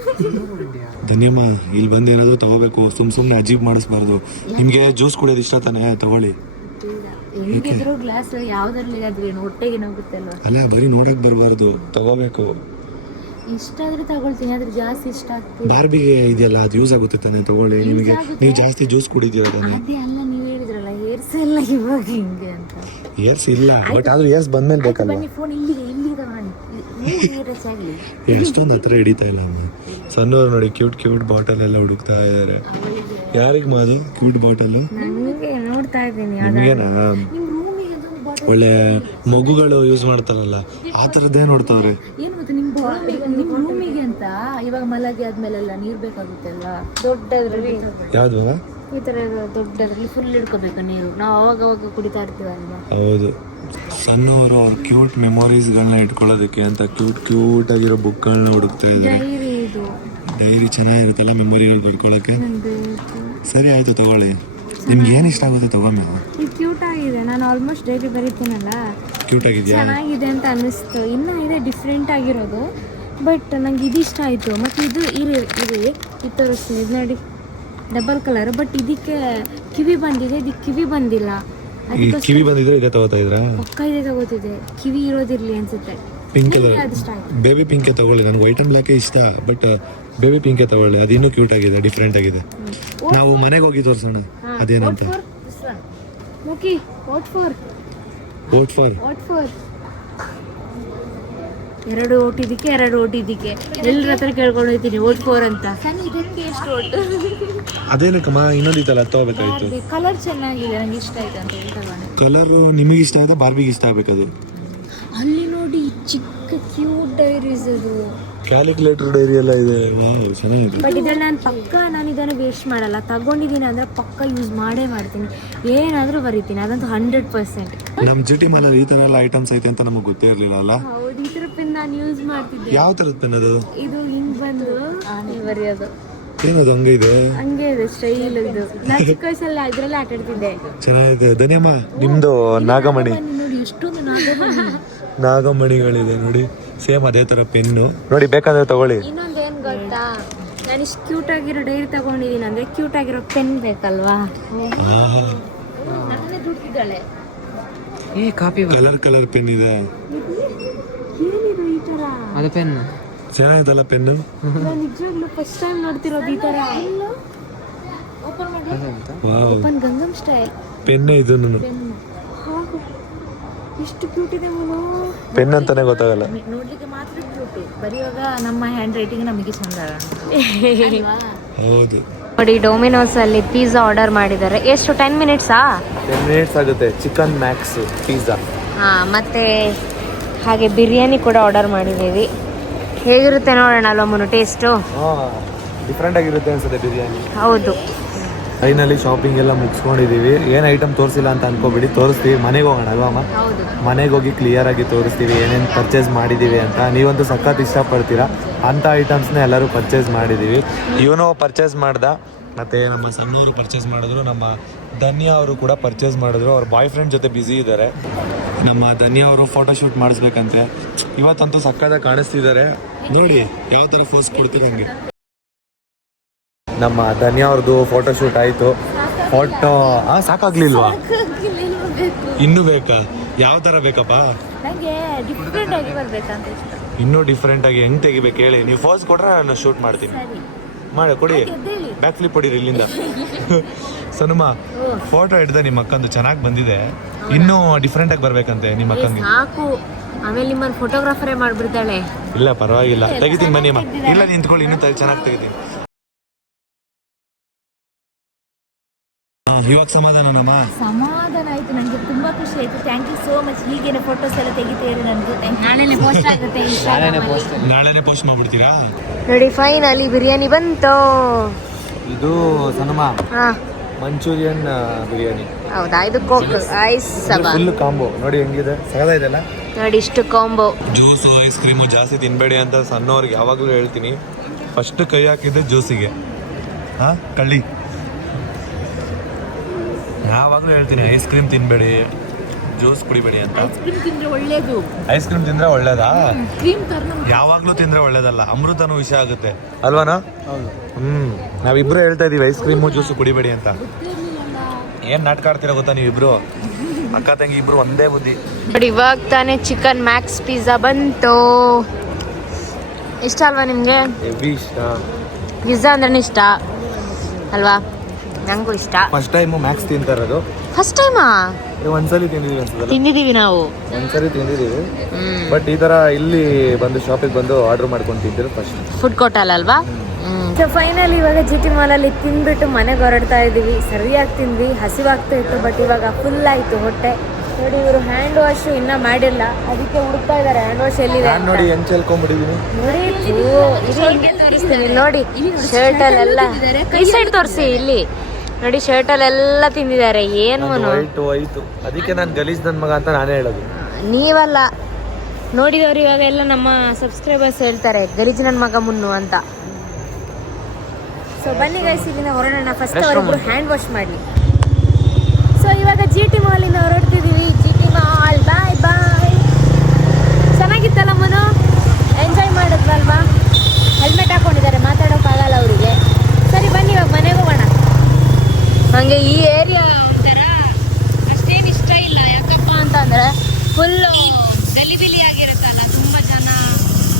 ಧನ್ಯಮ್ಮ, ಇಲ್ಲಿ ಬಂದು ಏನಾದ್ರು ತಗೋಬೇಕು, ಸುಮ್ನೆ ಅಜೀಬ್ ಮಾಡಿಸ್ಬಾರ್ದು. ನಿಮ್ಗೆ ಜ್ಯೂಸ್ ಕುಡಿಯೋದು ಇಷ್ಟ ತಾನೆ, ತಗೊಳ್ಳಿ. ಹೆಂಗಿದ್ರು ಗ್ಲಾಸ್ ಯಾವ್ದ್ರಲ್ಲಿ ಆದ್ರೆ ಹೊಟ್ಟೆಗೆ ಹೋಗುತ್ತೆ ಅಲ್ವಾ? ಅಲ್ಲ, ಬರೀ ನೋಡಕ್ ಬರ್ಬಾರ್ದು, ತಗೋಬೇಕು. ಇಷ್ಟ ಆದ್ರೆ ತಗೊಳ್ತೀನಿ, ಆದ್ರೆ ಜಾಸ್ತಿ ಇಷ್ಟ ಆಗ್ತದೆ. ಬಾರ್ಬಿಗೆ ಇದೆಯಲ್ಲ, ಅದು ಯೂಸ್ ಆಗುತ್ತೆ ತಾನೆ, ತಗೊಳ್ಳಿ. ನಿಮಗೆ ನೀವು ಜಾಸ್ತಿ ಜ್ಯೂಸ್ ಕುಡಿತೀರ ತಾನೆ. ಅದೇ ಅಲ್ಲ, ನೀವ್ ಹೇಳಿದ್ರಲ್ಲ ಏರ್ಸ್ ಎಲ್ಲ ಇವಾಗ ಹಿಂಗೆ ಅಂತ. ಏರ್ಸ್ ಇಲ್ಲ, ಬಟ್ ಆದ್ರೂ ಏರ್ಸ್ ಬಂದ್ಮೇಲೆ ಬೇಕಲ್ವಾ? ಬನ್ನಿ, ಫೋನ್ ಇಲ್ಲಿ ತಗೊಂಡು ಏರ್ಸ್ ಆಗ್ಲಿ. ಎಷ್ಟೊಂದು ಹತ್ರ ಹಿಡಿತಾ ಇಲ್ಲ ಅಮ್ಮ. ಸಣ್ಣವ್ರು ನೋಡಿ ಕ್ಯೂಟ್ ಬಾಟಲ್ ಎಲ್ಲ ಹುಡುಕ್ತಾ ಇದಾರೆ. ಯಾರಿಗೆ ಮಾದು ಕ್ಯೂಟ್ ಬಾಟಲ್? ನನಗೆ ನೋಡ್ತಾ ಇದ್ದೀನಿ. ನಿಮ್ಗೇನಾ? ಒಳ್ಳೆ ಮಗುಗಳು ಯೂಸ್ ಮಾಡ್ತಾರಲ್ಲ, ಆ ತರದ್ದೇ ನೋಡ್ತಾವ್ರೆ. ಏನು ಗೊತ್ತಾ, ನಿಮ್ ರೂಮಿಗೆ ಅಂತ ಇವಾಗ ಮಲಗಿ ಆದ್ಮೇಲೆಲ್ಲ ನೀರ್ ಬೇಕಾಗುತ್ತಲ್ಲ, ದೊಡ್ಡದ್ರಲ್ಲಿ. ಯಾವ್ದು? ಈ ತರ ದೊಡ್ಡದ್ರಲ್ಲಿ ಫುಲ್ ಇಡ್ಕೋಬೇಕು ನೀರು. ನಾವು ಅವಾಗ ಕುಡಿತಾ ಇರ್ತೀವಲ್ವಾ. ಹೌದು, ಸಣ್ಣವರು ಅವ್ರ ಕ್ಯೂಟ್ ಮೆಮೊರೀಸ್ಗಳನ್ನ ಇಟ್ಕೊಳ್ಳೋದಕ್ಕೆ ಅಂತ ಕ್ಯೂಟ್ ಆಗಿರೋ ಬುಕ್ಗಳನ್ನ ಹುಡುಕ್ತಾ ಇದ್ದಾರೆ. ಡೈರಿ ಇದು. ಡೈರಿ ಚೆನ್ನಾಗಿರುತ್ತಲ್ಲ ಮೆಮೊರಿಗಳು ಬರ್ಕೊಳ್ಳೋಕೆ. ಸರಿ ಆಯ್ತು, ತಗೊಳ್ಳಿ. ನಿಮ್ಗೆ ಏನು ಇಷ್ಟ ಆಗುತ್ತೆ ತಗೊಂಬ. ಇದು ಕ್ಯೂಟ್ ಆಗಿದೆ. ನಾನು ಆಲ್ಮೋಸ್ಟ್ ಡೈಲಿ ಬರೀತೀನಲ್ಲ, ಕ್ಯೂಟ್ ಆಗಿದೆಯಾ? ಚೆನ್ನಾಗಿದೆ ಅಂತ ಅನ್ನಿಸ್ತು. ಇನ್ನೂ ಇದೆ ಡಿಫ್ರೆಂಟ್ ಆಗಿರೋದು, ಬಟ್ ನಂಗೆ ಇದು ಇಷ್ಟ ಆಯಿತು. ಮತ್ತು ಇದು ಇದು ತೋರಿಸ್ತೀನಿ, ಇದು ನೋಡಿ ಡಬಲ್ ಕಲರ್. ಬಟ್ ಇದಕ್ಕೆ ಕಿವಿ ಬಂದಿದೆ, ಇದಕ್ಕೆ ಕಿವಿ ಬಂದಿಲ್ಲ. ಕಿವಿ ಬಂದಿದ್ರೆ ಇದೇ ತಗೋತಾ ಇದ್ರಾ? ಪಕ್ಕ ಇದೆ ತಗೋತಿದ್ದೆ, ಕಿವಿ ಇರೋದಿರ್ಲಿ ಅನ್ಸುತ್ತೆ. ಪಿಂಕ್ ಕಲರ್, ಬೇಬಿ ಪಿಂಕೆ ತಗೊಳ್ಳಿ. ನನಗೆ ವೈಟ್ ಅಂಡ್ ಬ್ಲ್ಯಾಕೇ ಇಷ್ಟ, ಬಟ್ ಬೇಬಿ ಪಿಂಕೆ ತಗೊಳ್ಳಿ, ಅದು ಇನ್ನೂ ಕ್ಯೂಟ್ ಆಗಿದೆ, ಡಿಫ್ರೆಂಟ್ ಆಗಿದೆ. ನಾವು ಮನೆಗೆ ಹೋಗಿ ತೋರಿಸೋಣ ಅದೇನಂತ. ವೋಟ್ ಫಾರ್ ಎರಡು ಓಟ್ ಇದಕ್ಕೆ, ಎರಡು ಓಟ್ ಇದಕ್ಕೆ. ಎಲ್ಲರ ಹತ್ರ ಕೇಳ್ಕೊಂಡು ಹೋಗ್ತೀನಿ ವೋಟ್ ಫಾರ್ ಅಂತ. ಇದಕ್ಕೆ ಎಷ್ಟು ಓಟ್? ಅದೇನಕ್ಕಮ್ಮ ಇನ್ನೊಂದು ಇತ್ತಲ್ಲ, ತಗೋಬೇಕಾಯ್ತು. ಕಲರ್ ಚೆನ್ನಾಗಿದೆ, ನಂಗೆ ಇಷ್ಟ ಆಯ್ತು ಅಂತ ಹೇಳಿ ತಗೊಂಡೆ. ಕಲರ್ ನಿಮಗೆ ಇಷ್ಟ ಆಯ್ತಾ? ಬಾರ್ಬಿಗೆ ಇಷ್ಟ ಆಗ್ಬೇಕದು. ಅಲ್ಲಿ ನೋಡಿ ಚಿಕ್ಕ ಕ್ಯೂಟ್ ಡೈರೀಸ್, ಅದು ಕ್ಯಾಲ್ಕುಲೇಟರ್ ಡೈರಿ ಎಲ್ಲ ಇದೆ. ವಾವ್, ಚೆನ್ನಾಗಿದೆ. ಬಟ್ ಇದ್ರಲ್ಲಿ ನಾನು ಇದನ್ನು ವೇಸ್ಟ್ ಮಾಡಲ್ಲ. ತಗೊಂಡಿದ್ದೀನಿ ಅಂದ್ರೆ ಪಕ್ಕ ಯೂಸ್ ಮಾಡೇ ಮಾಡ್ತೀನಿ, ಏನಾದರೂ ಬರೀತೀನಿ, ಅದಂತೂ 100%. ನಮ್ಮ ಜಿಟಿ ಮಾಲಲ್ಲಿ ಈ ತರ ಎಲ್ಲ ಐಟಮ್ಸ್ ಐತೆ ಅಂತ ನಮಗೆ ಗೊತ್ತೇ ಇರಲಿಲ್ಲ ಅಲ್ಲ. ಹೌದು, ಈ ಥರ ಪೆನ್ ನಾನು ಯೂಸ್ ಮಾಡ್ತಿದ್ದೆ. ಯಾವ ತರದ ಪೆನ್ ಅದು? ಇದು ಹಿಂಗ್ ಬಂದು ಬರೆಯೋದು. ಏನದು ಹಂಗೆ ಇದೆ? ಹಂಗೆ ಇದೆ ಸ್ಟೈಲ್. ಇದು ನಾನು ಚಿಕ್ಕ ವಯಸ್ಸಲ್ಲಿ ಇದ್ರಲ್ಲೇ ಆಟ ಆಡ್ತಿದ್ದೆ. ಚೆನ್ನಾಗಿದೆ. ಧನ್ಯಮ್ಮ, ನಿಮ್ದು ನಾಗಮಣಿ. ನೋಡಿ ಎಷ್ಟೊಂದು ನಾಗಮಣಿಗಳಿದೆ ನೋಡಿ, ಸೇಮ್ ಅದೇ ತರ ಪೆನ್ನು ನೋಡಿ, ಬೇಕಂದ್ರೆ ತಗೊಳ್ಳಿ. ಇನ್ನೊಂದು ಏನ್ ಗೊತ್ತಾ, ನಾನು ಇಷ್ಟು ಕ್ಯೂಟ್ ಆಗಿರೋ ಡೈರಿ ತಗೊಂಡಿದ್ದೀನಿ ಅಂದ್ರೆ ಕ್ಯೂಟ್ ಆಗಿರೋ ಪೆನ್ ಬೇಕಲ್ವಾ. ನನ್ನೇ ದುಡ್ಡಿದ್ದಾಳೆ. ಈ ಕಾಪಿ ಕಲರ್ ಪೆನ್ ಇದೆ. ಏನಿದು ಈ ತರ? ಅದು ಪೆನ್ ಚೆನ್ನಾಗಿದಲ್ಲ ಪೆನ್ನು. ನಾನು ನಿಜವಾಗ್ಲೂ ಫಸ್ಟ್ ಟೈಮ್ ನೋಡ್ತಿರೋದು ಈ ತರ. ಓಪನ್ ಮಾಡಿ. ವಾವ್, ಓಪನ್ ಗಂಗಮ್ ಸ್ಟೈಲ್ ಪೆನ್ ಇದು. ಎಷ್ಟು ಕ್ಯೂಟ್ ಇದೆ ಮನು. ಪೆನ್ ಅಂತಾನೆ ಗೊತ್ತಾಗಲ್ಲ, ನೋಡ್ಲಿಕ್ಕೆ ಮಾತ್ರ ಕ್ಯೂಟ್, ಬರೆಯುವಾಗ ನಮ್ಮ ಹ್ಯಾಂಡ್ ರೈಟಿಂಗ್ ನಮಗೆ ಚಂದ. ಹೌದು ನೋಡಿ, ಡೊಮಿನೋಸ್ ಅಲ್ಲಿ ಪಿಜ್ಜಾ ಆರ್ಡರ್ ಮಾಡಿದ್ದಾರೆ. ಎಷ್ಟು 10 ಮಿನಿಟ್ಸಾ? 10 ಮಿನಿಟ್ಸ್ ಆಗುತ್ತೆ. Chicken Max pizza. ಮತ್ತೆ ಹಾಗೆ ಬಿರಿಯಾನಿ ಕೂಡ ಆರ್ಡರ್ ಮಾಡಿದ್ದೀವಿ. ಹೇಗಿರುತ್ತೆ ನೋಡೋಣ ಅಲ್ವಾ ಮನು ಟೇಸ್ಟು? ಡಿಫ್ರೆಂಟ್ ಆಗಿರುತ್ತೆ ಅನ್ಸುತ್ತೆ ಬಿರಿಯಾನಿ. ಹೌದು. ಫೈನಲಿ ಶಾಪಿಂಗ್ ಎಲ್ಲ ಮುಗಿಸ್ಕೊಂಡಿದೀವಿ. ಏನು ಐಟಮ್ ತೋರಿಸಿಲ್ಲ ಅಂತ ಅನ್ಕೋಬಿಡಿ, ತೋರಿಸ್ತೀವಿ. ಮನೆಗೆ ಹೋಗೋಣ ಅಲ್ವಾ ಅಮ್ಮ? ಹೌದು, ಮನೆಗೆ ಹೋಗಿ ಕ್ಲಿಯರ್ ಆಗಿ ತೋರಿಸ್ತೀವಿ ಏನೇನು ಪರ್ಚೇಸ್ ಮಾಡಿದ್ದೀವಿ ಅಂತ. ನೀವಂತೂ ಸಖತ್ ಇಷ್ಟಪಡ್ತೀರಾ ಅಂಥ ಐಟಮ್ಸ್ನ ಎಲ್ಲರೂ ಪರ್ಚೇಸ್ ಮಾಡಿದ್ದೀವಿ. ಇವನು ಪರ್ಚೇಸ್ ಮಾಡ್ದ, ಮತ್ತು ನಮ್ಮ ಸಣ್ಣವರು ಪರ್ಚೇಸ್ ಮಾಡಿದ್ರು, ನಮ್ಮ ಧನ್ಯ ಅವರು ಕೂಡ ಪರ್ಚೇಸ್ ಮಾಡಿದ್ರು. ಅವ್ರ ಬಾಯ್ ಫ್ರೆಂಡ್ ಜೊತೆ ಬ್ಯುಸಿ ಇದ್ದಾರೆ. ನಮ್ಮ ಧನ್ಯ ಅವರು ಫೋಟೋಶೂಟ್ ಮಾಡಿಸ್ಬೇಕಂತೆ. ಇವತ್ತಂತೂ ಸಕ್ಕತ್ತಾಗಿ ಕಾಣಿಸ್ತಿದ್ದಾರೆ ನೋಡಿ, ಯಾವ ಥರ ಫೋಸ್ ಕೊಡ್ತಾರೆ ಹಂಗೆ. ನಮ್ಮ ಧನ್ಯ ಅವ್ರದ್ದು ಫೋಟೋಶೂಟ್ ಆಯಿತು. ಫೋಟೋ ಸಾಕಾಗ್ಲಿಲ್ವಾ? ಇನ್ನೂ ಬೇಕಾ? ಯಾವ ತರ ಬೇಕಪ್ಪ? ನಂಗೆ ಡಿಫ್ರೆಂಟ್ ಆಗಿ ಬರ್ಬೇಕಂತ ಇಷ್ಟ. ಇನ್ನೂ ಡಿಫ್ರೆಂಟ್ ಆಗಿ ಹೆಂಗ್ ತೆಗಿಬೇಕು ಹೇಳಿ. ನೀವು ಫೋಸ್ ಕೊಟ್ರೆ ನಾನು ಶೂಟ್ ಮಾಡ್ತೀನಿ. ಸರಿ ಮಾಡಿ ಕೊಡಿ, ಎದ್ದೇಳಿ. ಬ್ಯಾಕ್ ಫ್ಲಿಪ್ ಹೊಡೀರಿ ಇಲ್ಲಿಂದ. ಸನುಮ ಫೋಟೋ ಹಿಡ್ದೆ ನಿಮ್ಮ ಅಕ್ಕಂದು ಚೆನ್ನಾಗಿ ಬಂದಿದೆ. ಇನ್ನೂ ಡಿಫ್ರೆಂಟ್ ಆಗಿ ಬರ್ಬೇಕಂತೆ ನಿಮ್ಮ ಅಕ್ಕಂಗೆ. ಸಾಕು, ಆಮೇಲೆ ನಿಮ್ಮನ್ನ ಫೋಟೋಗ್ರಾಫರೇ ಮಾಡ್ಬಿಡ್ತಾಳೆ. ಇಲ್ಲ ಪರವಾಗಿಲ್ಲ, ತೆಗಿತೀನಿ ಬನ್ನಿ ಅಮ್ಮ. ಇಲ್ಲ ನಿಂತ್ಕೊಳ್ಳಿ, ಇನ್ನೂ ಚೆನ್ನಾಗಿ ತೆಗಿತೀನಿ. ಇವಾಗ ಸಮಾಧಾನನಮ್ಮ? ಸಮಾಧಾನ ಆಯ್ತು, ನನಗೆ ತುಂಬಾ ಖುಷಿ ಆಯ್ತು. Thank you so much. ಹೀಗೇನೆ ಫೋಟೋಸ್ ಎಲ್ಲ ತೆಗಿತೀರಿ ನನಗೆ. ನಾಳೆನೇ ಪೋಸ್ಟ್ ಆಗುತ್ತೆ, ನಾಳೆನೇ ಪೋಸ್ಟ್ ಮಾಡ್ಬಿಡ್ತೀರಾ? ನೋಡಿ ಫೈನಲಿ ಬಿರಿಯಾನಿ ಬಂತು. ಇದು ಸನುಮ ಹಾ ಮಂಚೂರಿಯನ್ ಬಿರಿಯಾನಿ. ಹೌದಾ? ಇದು coke ice Saba full combo ನೋಡಿ ಹೆಂಗಿದೆ, ಸಗದ ಇದೆಲ್ಲ ನೋಡಿ. ಇಷ್ಟು ಕಾಂಬೋ. ಜ್ಯೂಸು ಐಸ್ ಕ್ರೀಮು ಜಾಸ್ತಿ ತಿನ್ಬೇಡಿ ಅಂತ ಸಣ್ಣವ್ರಿಗೆ ಯಾವಾಗಲೂ ಹೇಳ್ತೀನಿ. ಫಸ್ಟ್ ಕೈ ಹಾಕಿದ್ದೆ ಜ್ಯೂಸಿಗೆ. ಹಾ ಕಳ್ಳಿ ಯಾವಾಗಲೂ ಹೇಳ್ತೀನಿ, ಐಸ್ ಕ್ರೀಮ್ ತಿನ್ಬೇಡಿ, ಜ್ಯೂಸ್ ಕುಡಿಬೇಡಿ ಅಂತ. ಐಸ್ ಕ್ರೀಮ್ ತಿಂದ್ರೆ ಒಳ್ಳೇದು. ಐಸ್ ಕ್ರೀಮ್ ತಿಂದ್ರೆ ಒಳ್ಳೇದಾ? ಕ್ರೀಮ್ ತರ ಯಾವಾಗ್ಲೂ ತಿಂದ್ರೆ ಒಳ್ಳೇದಲ್ಲ, ಅಮೃತನೂ ವಿಷಯ ಆಗುತ್ತೆ ಅಲ್ವಾನಾ? ನಾವಿಬ್ರು ಹೇಳ್ತಾ ಇದೀವಿ ಐಸ್ ಕ್ರೀಮು ಜ್ಯೂಸು ಕುಡಿಬೇಡಿ ಅಂತ. ಏನ್ ನಾಟಕ ಆಡ್ತೀರಾ ಗೊತ್ತಾ ನೀವಿಬ್ರು? ಅಕ್ಕ ತಂಗಿ ಇಬ್ರು ಒಂದೇ ಬುದ್ಧಿ. ನೋಡಿ ಇವಾಗ ತಾನೇ ಚಿಕನ್ ಮ್ಯಾಕ್ಸ್ ಪಿಜ್ಜಾ ಬಂತು. ಇಷ್ಟ ಅಲ್ವಾ ನಿಮ್ಗೆ? ಹೆವಿ ಇಷ್ಟ. ಪಿಜ್ಜಾ ಅಂದ್ರೆ ಇಷ್ಟ ಅಲ್ವಾ? ನಂಗೂ ಇಷ್ಟ. ಫಸ್ಟ್ ಟೈಮ್ ಮ್ಯಾಕ್ಸ್ ತಿಂತಾ ಇರೋದು. ಫಸ್ಟ್ ಟೈಮಾ? ಒಂದ್ಸಲಿ ತಿಂದಿದೀವಿ ಅನ್ಸುತ್ತಲ್ಲ? ತಿಂದಿದೀವಿ ನಾವು ಒಂದ್ಸರಿ ತಿಂದಿದೀವಿ, ಬಟ್ ಈ ತರ ಇಲ್ಲಿ ಬಂದು ಶಾಪಿಗೆ ಬಂದು ಆರ್ಡರ್ ಮಾಡ್ಕೊಂಡು ತಿಂದಿರೋ ಫಸ್ಟ್. ಫುಡ್ ಕೋರ್ಟ್ ಅಲ್ವಾ? ಸೊ ಫೈನಲಿ ಇವಾಗ GT ಮಾಲಲ್ಲಿ ತಿಂದ್ಬಿಟ್ಟು ಮನೆಗೆ ಹೊರಡ್ತಾ ಇದೀವಿ. ಸರಿಯಾಗಿ ತಿಂದ್ವಿ, ಹಸಿವಾಗ್ತಾ ಇತ್ತು, ಬಟ್ ಇವಾಗ ಫುಲ್ ಆಯ್ತು ಹೊಟ್ಟೆ. ನೋಡಿ ಇವರು ಹ್ಯಾಂಡ್ ವಾಶ್ ಇನ್ನ ಮಾಡಿಲ್ಲ, ಅದಕ್ಕೆ ಹುಡುಕ್ತಾ ಇದಾರೆ ಹ್ಯಾಂಡ್ ವಾಶ್ ಎಲ್ಲಿದೆ ಅಂತ. ನೋಡಿ ಹೆಂಗ್ ಚೆಲ್ಕೊಂಡ್ಬಿಟ್ಟಿದೀನಿ ನೋಡಿ. ಶರ್ಟ್ ಅಲ್ಲೆಲ್ಲ ಈ ಸೈಡ್ ತೋರಿಸಿ, ಇಲ್ಲಿ ನೋಡಿ ಶರ್ಟ್ ಅಲ್ಲೆಲ್ಲ ತಿಂದಿದ್ದಾರೆ. ಏನು ಹೋಯ್ತು, ಅದಕ್ಕೆ ನಾನು ಗಲೀಜ್ ನನ್ ಮಗ ಅಂತ ನಾನೇ ಹೇಳೋದು. ನೀವಲ್ಲ, ನೋಡಿದವ್ರು ಇವಾಗ ಎಲ್ಲ ನಮ್ಮ ಸಬ್ಸ್ಕ್ರೈಬರ್ಸ್ ಹೇಳ್ತಾರೆ ಗಲೀಜ್ ನನ್ನ ಮಗ ಮುನ್ನು ಅಂತ. ಸೊ ಬನ್ನಿ ಗೈಸ್, ಇಲ್ಲಿಂದ ಹೊರಡೋಣ. ಫಸ್ಟ್ ಅವರಿಬ್ರು ಹ್ಯಾಂಡ್ ವಾಶ್ ಮಾಡಲಿ. ಸೊ ಇವಾಗ GT ಮಾಲಿಂದ ಹೊರಡ್ತಿದ್ದೀವಿ. GT ಮಾಲ್, ಬಾಯ್ ಬಾಯ್. ಚೆನ್ನಾಗಿತ್ತಲ್ಲ ಮನು? ಎಂಜಾಯ್ ಮಾಡಿದ್ವಲ್ವಾ? ಹೆಲ್ಮೆಟ್ ಹಾಕೊಂಡಿದ್ದಾರೆ, ಮಾತಾಡೋಕ್ಕಾಗಲ್ಲ ಅವರಿಗೆ. ಸರಿ ಬನ್ನಿ ಇವಾಗ ಮನೆಗೆ ಹೋಗೋಣ. ಹಾಗೆ ಈ ಏರಿಯಾ ಒಂಥರ ಅಷ್ಟೇನು ಇಷ್ಟ ಇಲ್ಲ. ಯಾಕಪ್ಪ ಅಂತಂದರೆ ಫುಲ್ಲು ಗಲಿಬಿಲಿ ಆಗಿರುತ್ತಲ್ಲ, ತುಂಬ ಜನ,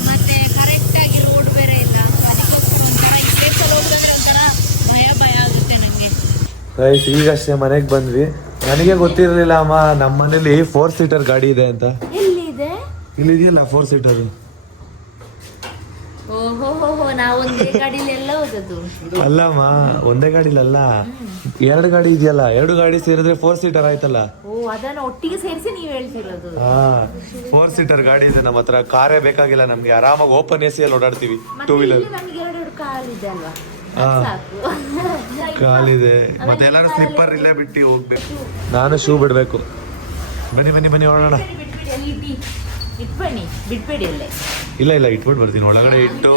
ಮತ್ತು ಕರೆಕ್ಟಾಗಿ ರೋಡ್ ಬೇರೆ ಇಲ್ಲ. ಅದಕ್ಕೋಸ್ಕರ ಒಂಥರ ಈ ಪ್ಲೇಸಲ್ಲಿ ಹೋಗೋದಂದ್ರೆ ಒಂಥರ ಭಯ ಆಗುತ್ತೆ ನನಗೆ. ಗೈಸ್ ಈಗಷ್ಟೇ ಮನೆಗೆ ಬಂದ್ವಿ. ನನಗೆ ಗೊತ್ತಿರಲಿಲ್ಲ ಅಮ್ಮ, ನಮ್ಮ ಮನೇಲಿ 4 ಸೀಟರ್ ಗಾಡಿ ಇದೆ ಅಂತ. ಎಲ್ಲಿದೆ? ಇಲ್ಲಿ ಇದೆಯಲ್ಲ 4 ಸೀಟರ್. ಓಹೋ, ನಾವು ಒಂದೇ ಗಾಡಿಲಿ ಎಲ್ಲ ಹೋದದ್ದು. ಅಲ್ಲಮ್ಮ, ಒಂದೇ ಗಾಡಿಲಲ್ಲ, 2 ಗಾಡಿ ಇದೆಯಲ್ಲ, 2 ಗಾಡಿ ಸೇರಿದ್ರೆ 4 ಸೀಟರ್ ಆಯ್ತಲ್ಲ. ಓ, ಅದನ್ನ ಒಟ್ಟಿಗೆ ಸೇರಿಸಿ ನೀವು ಹೇಳ್ತಿರೋದು? ಹಾ, 4 ಸೀಟರ್ ಗಾಡಿ ಇದೆ ನಮ್ಮ ಹತ್ರ. ಕಾರೇ ಬೇಕಾಗಿಲ್ಲ ನಮ್ಗೆ, ಆರಾಮಾಗಿ ಓಪನ್ AC ಅಲ್ಲಿ ಓಡಾಡ್ತೀವಿ. 2 ವೀಲರ್. ನಮ್ಗೆ 2 ಕಾಲಿದೆ ಅಲ್ವಾ? ಕಾಲಿದೆ, ಮತ್ತೆ ಎಲ್ಲಾರು ಸ್ಲಿಪ್ಪರ್ ಇಲ್ಲೇ ಬಿಟ್ಟು ಹೋಗ್ಬೇಕು. ನಾನು ಶೂ ಬಿಡ್ಬೇಕು. ಬನ್ನಿ ಹೊರಡೋಣ. ಇಟ್ಬನ್ನಿ, ಬಿಟ್ಬೇಡಿ ಅಲ್ಲೇ. ಇಲ್ಲ ಇಟ್ಬಿಟ್ಟು ಬರ್ತೀನಿ, ಒಳಗಡೆ ಇಟ್ಟು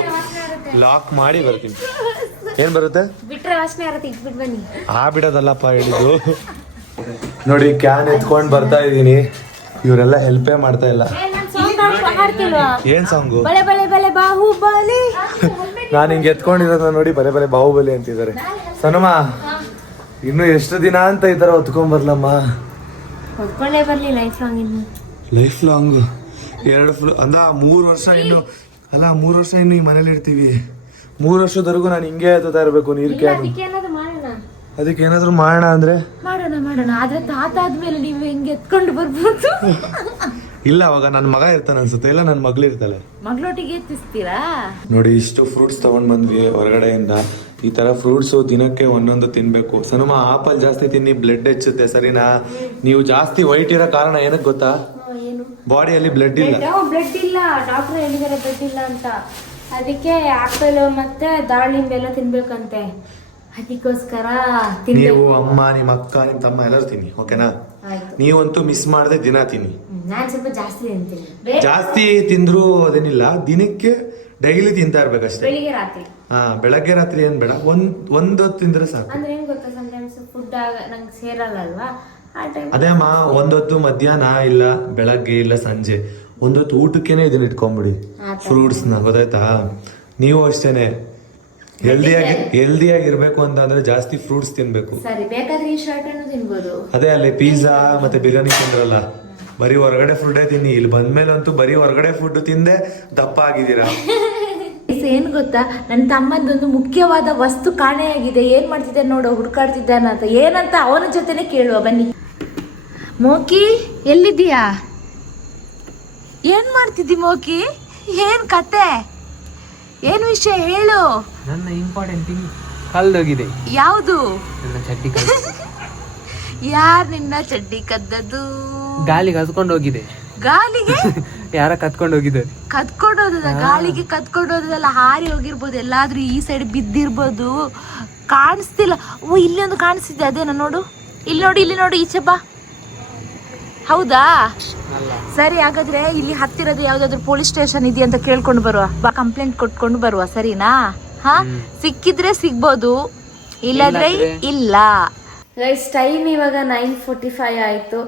ಲಾಕ್ ಮಾಡಿ ಬರ್ತೀನಿ. ಏನ್ ಬರುತ್ತೆ? ಬಿಟ್ರೆ ವಾಸನೆ ಇರುತ್ತೆ, ಇಟ್ಬಿಟ್ಟು ಬನ್ನಿ. ಬಿಡೋದಲ್ಲಪ್ಪ ಹೇಳಿದ್ದು. ನೋಡಿ ಕ್ಯಾನ್ ಎತ್ಕೊಂಡು ಬರ್ತಾ ಇದೀನಿ, ಇವರೆಲ್ಲ ಹೆಲ್ಪೇ ಮಾಡ್ತಾ ಇಲ್ಲ. ಏನ್ ಸಾಂಗು? ಬಳೆ ಬಳೆ ಬಳೆ ಬಾಹುಬಲಿ. ನಾನು ಹಿಂಗೆ ಎತ್ಕೊಂಡಿರೋದ ನೋಡಿ, ಬಲೆ ಬಲೆ ಬಾಹುಬಲಿ ಅಂತಿದ್ದಾರೆ. ಸನಮ್ಮ, ಇನ್ನು ಎಷ್ಟು ದಿನ ಅಂತ ಈ ತರ ಹೊತ್ಕೊಂಡ್ ಬರ್ಲಮ್ಮ? ಹೊತ್ಕೊಂಡೇ ಬರ್ಲಿ ಲೈಫ್ ಲಾಂಗ್. ಇನ್ನು ಲೈಫ್ ಲಾಂಗ್ 3 ವರ್ಷ ಇನ್ನು ಅಲ್ಲ, 3 ವರ್ಷ ಇನ್ನು ಈ ಮನೇಲಿ ಇರ್ತೀವಿ. 3 ವರ್ಷದವರೆಗೂ ನಾನು ಹಿಂಗೆ ಎತ್ತಾ ಇರ್ಬೇಕು ನೀರ್ ಕ್ಯಾನ್. ಅದಕ್ಕೆ ಏನಾದ್ರು ಮಾಡೋಣ ಅಂದ್ರೆ ಮಾಡೋಣ. ಆದ್ರೆ ತಾತ ಆದ್ಮೇಲೆ ನೀವು ಹೆಂಗೆ ಎತ್ಕೊಂಡು ಬರ್ಬೋದು? ಇಲ್ಲ, ಅವಾಗ ನನ್ನ ಮಗ ಇರ್ತಾನೆ ಅನ್ಸುತ್ತೆ, ಇಲ್ಲ ನನ್ನ ಮಗಳು ಇರ್ತಾಳೆ. ಮಗಳೊಟ್ಟಿಗೆ ಎತ್ತಿಸ್ತೀರಾ? ನೋಡಿ ಇಷ್ಟು ಫ್ರೂಟ್ಸ್ ತಗೊಂಡ್ ಬಂದ್ವಿ ಹೊರಗಡೆಯಿಂದ. ಈ ತರ ಫ್ರೂಟ್ಸ್ ದಿನಕ್ಕೆ ಒಂದೊಂದು ತಿನ್ಬೇಕು. ಸನುಮ, ಆಪಲ್ ಜಾಸ್ತಿ ತಿನ್ನಿ, ಬ್ಲಡ್ ಹೆಚ್ಚುತ್ತೆ, ಸರಿನಾ? ನೀವು ಜಾಸ್ತಿ ವೈಟ್ ಇರೋ ಕಾರಣ ಏನಕ್ಕೆ ಗೊತ್ತಾ? ಬಾಡಿಯಲ್ಲಿ ಬ್ಲಡ್ ಇಲ್ಲ. ಬ್ಲಡ್ ಇಲ್ಲ, ಡಾಕ್ಟರ್ ಹೇಳಿದಾರೆ ಬ್ಲಡ್ ಇಲ್ಲ ಅಂತ. ಅದಕ್ಕೆ ಆಪಲ್ ಮತ್ತೆ ದಾಳಿಂಬೆ ಎಲ್ಲ ತಿನ್ಬೇಕಂತೆ. ಅದಕ್ಕೋಸ್ಕರ ನೀವು, ಅಮ್ಮ, ನಿಮ್ಮ ಅಕ್ಕ, ನಿಮ್ಮ ತಮ್ಮ ಎಲ್ಲರೂ ತಿನ್ನಿ, ಓಕೆನಾ? ನೀವಂತೂ ಮಿಸ್ ಮಾಡದೆ ದಿನ ತಿನ್ನಿ. ನಾನು ಸ್ವಲ್ಪ ಜಾಸ್ತಿ ತಿಂತೀನಿ. ಜಾಸ್ತಿ ತಿಂದ್ರು ಅದೇನಿಲ್ಲ, ದಿನಕ್ಕೆ ಡೈಲಿ ತಿಂತಾ ಇರ್ಬೇಕಷ್ಟೇ. ಬೆಳಿಗ್ಗೆ ರಾತ್ರಿ. ಬೆಳಗ್ಗೆ ರಾತ್ರಿ ಏನ್ ಬೇಡ, ಒಂದು ತಿಂದ್ರೆ ಸಾಕು. ಅಂದ್ರೆ ಏನ್ ಗೊತ್ತಾ, ಸಮಟೈಮ್ಸ್ ಫುಡ್ ನಂಗೆ ಸೇರಲ್ಲ ಅಲ್ವಾ, ಆ ಟೈಮ್. ಅದೇ ಅಮ್ಮ, ಒಂದೊತ್ತು ಮಧ್ಯಾಹ್ನ ಇಲ್ಲ ಬೆಳಗ್ಗೆ ಇಲ್ಲ ಸಂಜೆ, ಒಂದೊತ್ತು ಊಟಕ್ಕೇನೆ ಇದನ್ನ ಇಟ್ಕೊಂಡ್ಬಿಡಿ ಫ್ರೂಟ್ಸ್ನ, ಗೊತ್ತಾಯ್ತಾ? ನೀವು ಅಷ್ಟೇನೆ ಹೆಲ್ದಿಯಾಗಿ ಇರ್ಬೇಕು ಅಂತ ಅಂದ್ರೆ ಜಾಸ್ತಿ ಫ್ರೂಟ್ಸ್ ತಿನ್ಬೇಕು. ಸರಿ, ಬೇಕಾದ್ರೆ ಈ ಶರ್ಟ್ ಅನ್ನು ತಿನ್ಬೋದು. ಅದೇ ಅಲ್ಲಿ ಪಿಜ್ಜಾ ಮತ್ತೆ ಬಿರಿಯಾನಿ ತಿಂದ್ರಲ್ಲ, ಬರೀ ಹೊರಗಡೆ ಫುಡ್ಡೇ ತಿನ್ನಿ. ಇಲ್ಲಿ ಬಂದ್ಮೇಲಂತೂ ಬರೀ ಹೊರಗಡೆ ಫುಡ್ ತಿಂದೆ ದಪ್ಪ ಆಗಿದ್ದೀರಾ. ಏನ್ ಗೊತ್ತಾ, ನನ್ನ ತಮ್ಮಂದೊಂದು ಮುಖ್ಯವಾದ ವಸ್ತು ಕಾಣೆಯಾಗಿದೆ. ಏನ್ ಮಾಡ್ತಿದ್ದೆ ನೋಡು, ಹುಡ್ಕಾಡ್ತಿದ್ದಾನ ಅಂತ. ಏನಂತ ಅವನ ಜೊತೆನೆ ಕೇಳುವ ಬನ್ನಿ. ಮೋಕಿ ಎಲ್ಲಿದ್ದೀಯಾ? ಏನ್ ಮಾಡ್ತಿದ್ದಿ ಮೋಕಿ? ಏನ್ ಕತೆ, ಏನ್ ವಿಷಯ ಹೇಳು. ನನ್ನ ಇಂಪಾರ್ಟೆಂಟ್ ಥಿಂಗ್ ಕಲ್ದೋಗಿದೆ. ಯಾವುದು? ನನ್ನ ಚಡ್ಡಿ ಕಲ್ಲು ಯಾರ್ ನಿನ್ನ ಚಡ್ಡಿ ಕದ್ದದ್ದು? ಗಾಲಿಗೆ ಹತ್ಕೊಂಡು ಹೋಗಿದೆ. ಗಾಲಿಗೆ ಯಾರ ಕತ್ಕೊಂಡು ಹೋಗಿದ್ದಾರೆ. ಕತ್ಕೊಂಡೋದ? ಗಾಳಿಗೆ ಕತ್ಕೊಂಡೋದಲ್ಲ, ಹಾರಿ ಹೋಗಿರ್ಬೋದು, ಎಲ್ಲಾದ್ರೂ ಈ ಸೈಡ್ ಬಿದ್ದಿರ್ಬೋದು. ಕಾಣಿಸ್ತಿಲ್ಲ. ಓ, ಇಲ್ಲಿ ಒಂದು ಕಾಣಿಸ್ತಿದೆ, ಅದೇನ ನೋಡು. ಇಲ್ಲಿ ನೋಡಿ ಈಚೆ ಬಾ. ಹೌದಾ? ಸರಿ, ಹಾಗಾದ್ರೆ ಇಲ್ಲಿ ಹತ್ತಿರದ ಯಾವ್ದಾದ್ರು ಪೊಲೀಸ್ ಸ್ಟೇಷನ್ ಇದೆಯಾ ಅಂತ ಕೇಳ್ಕೊಂಡು ಬರುವ ಬಾ. ಕಂಪ್ಲೇಂಟ್ ಕೊಟ್ಕೊಂಡು ಬರುವ, ಸರಿನಾ? ಹಾ, ಸಿಕ್ಕಿದ್ರೆ ಸಿಗ್ಬೋದು, ಇಲ್ಲಾದ್ರೆ ಇಲ್ಲ. ಗೈಸ್, ಟೈಮ್ ಇವಾಗ 9:45 ಆಯ್ತು.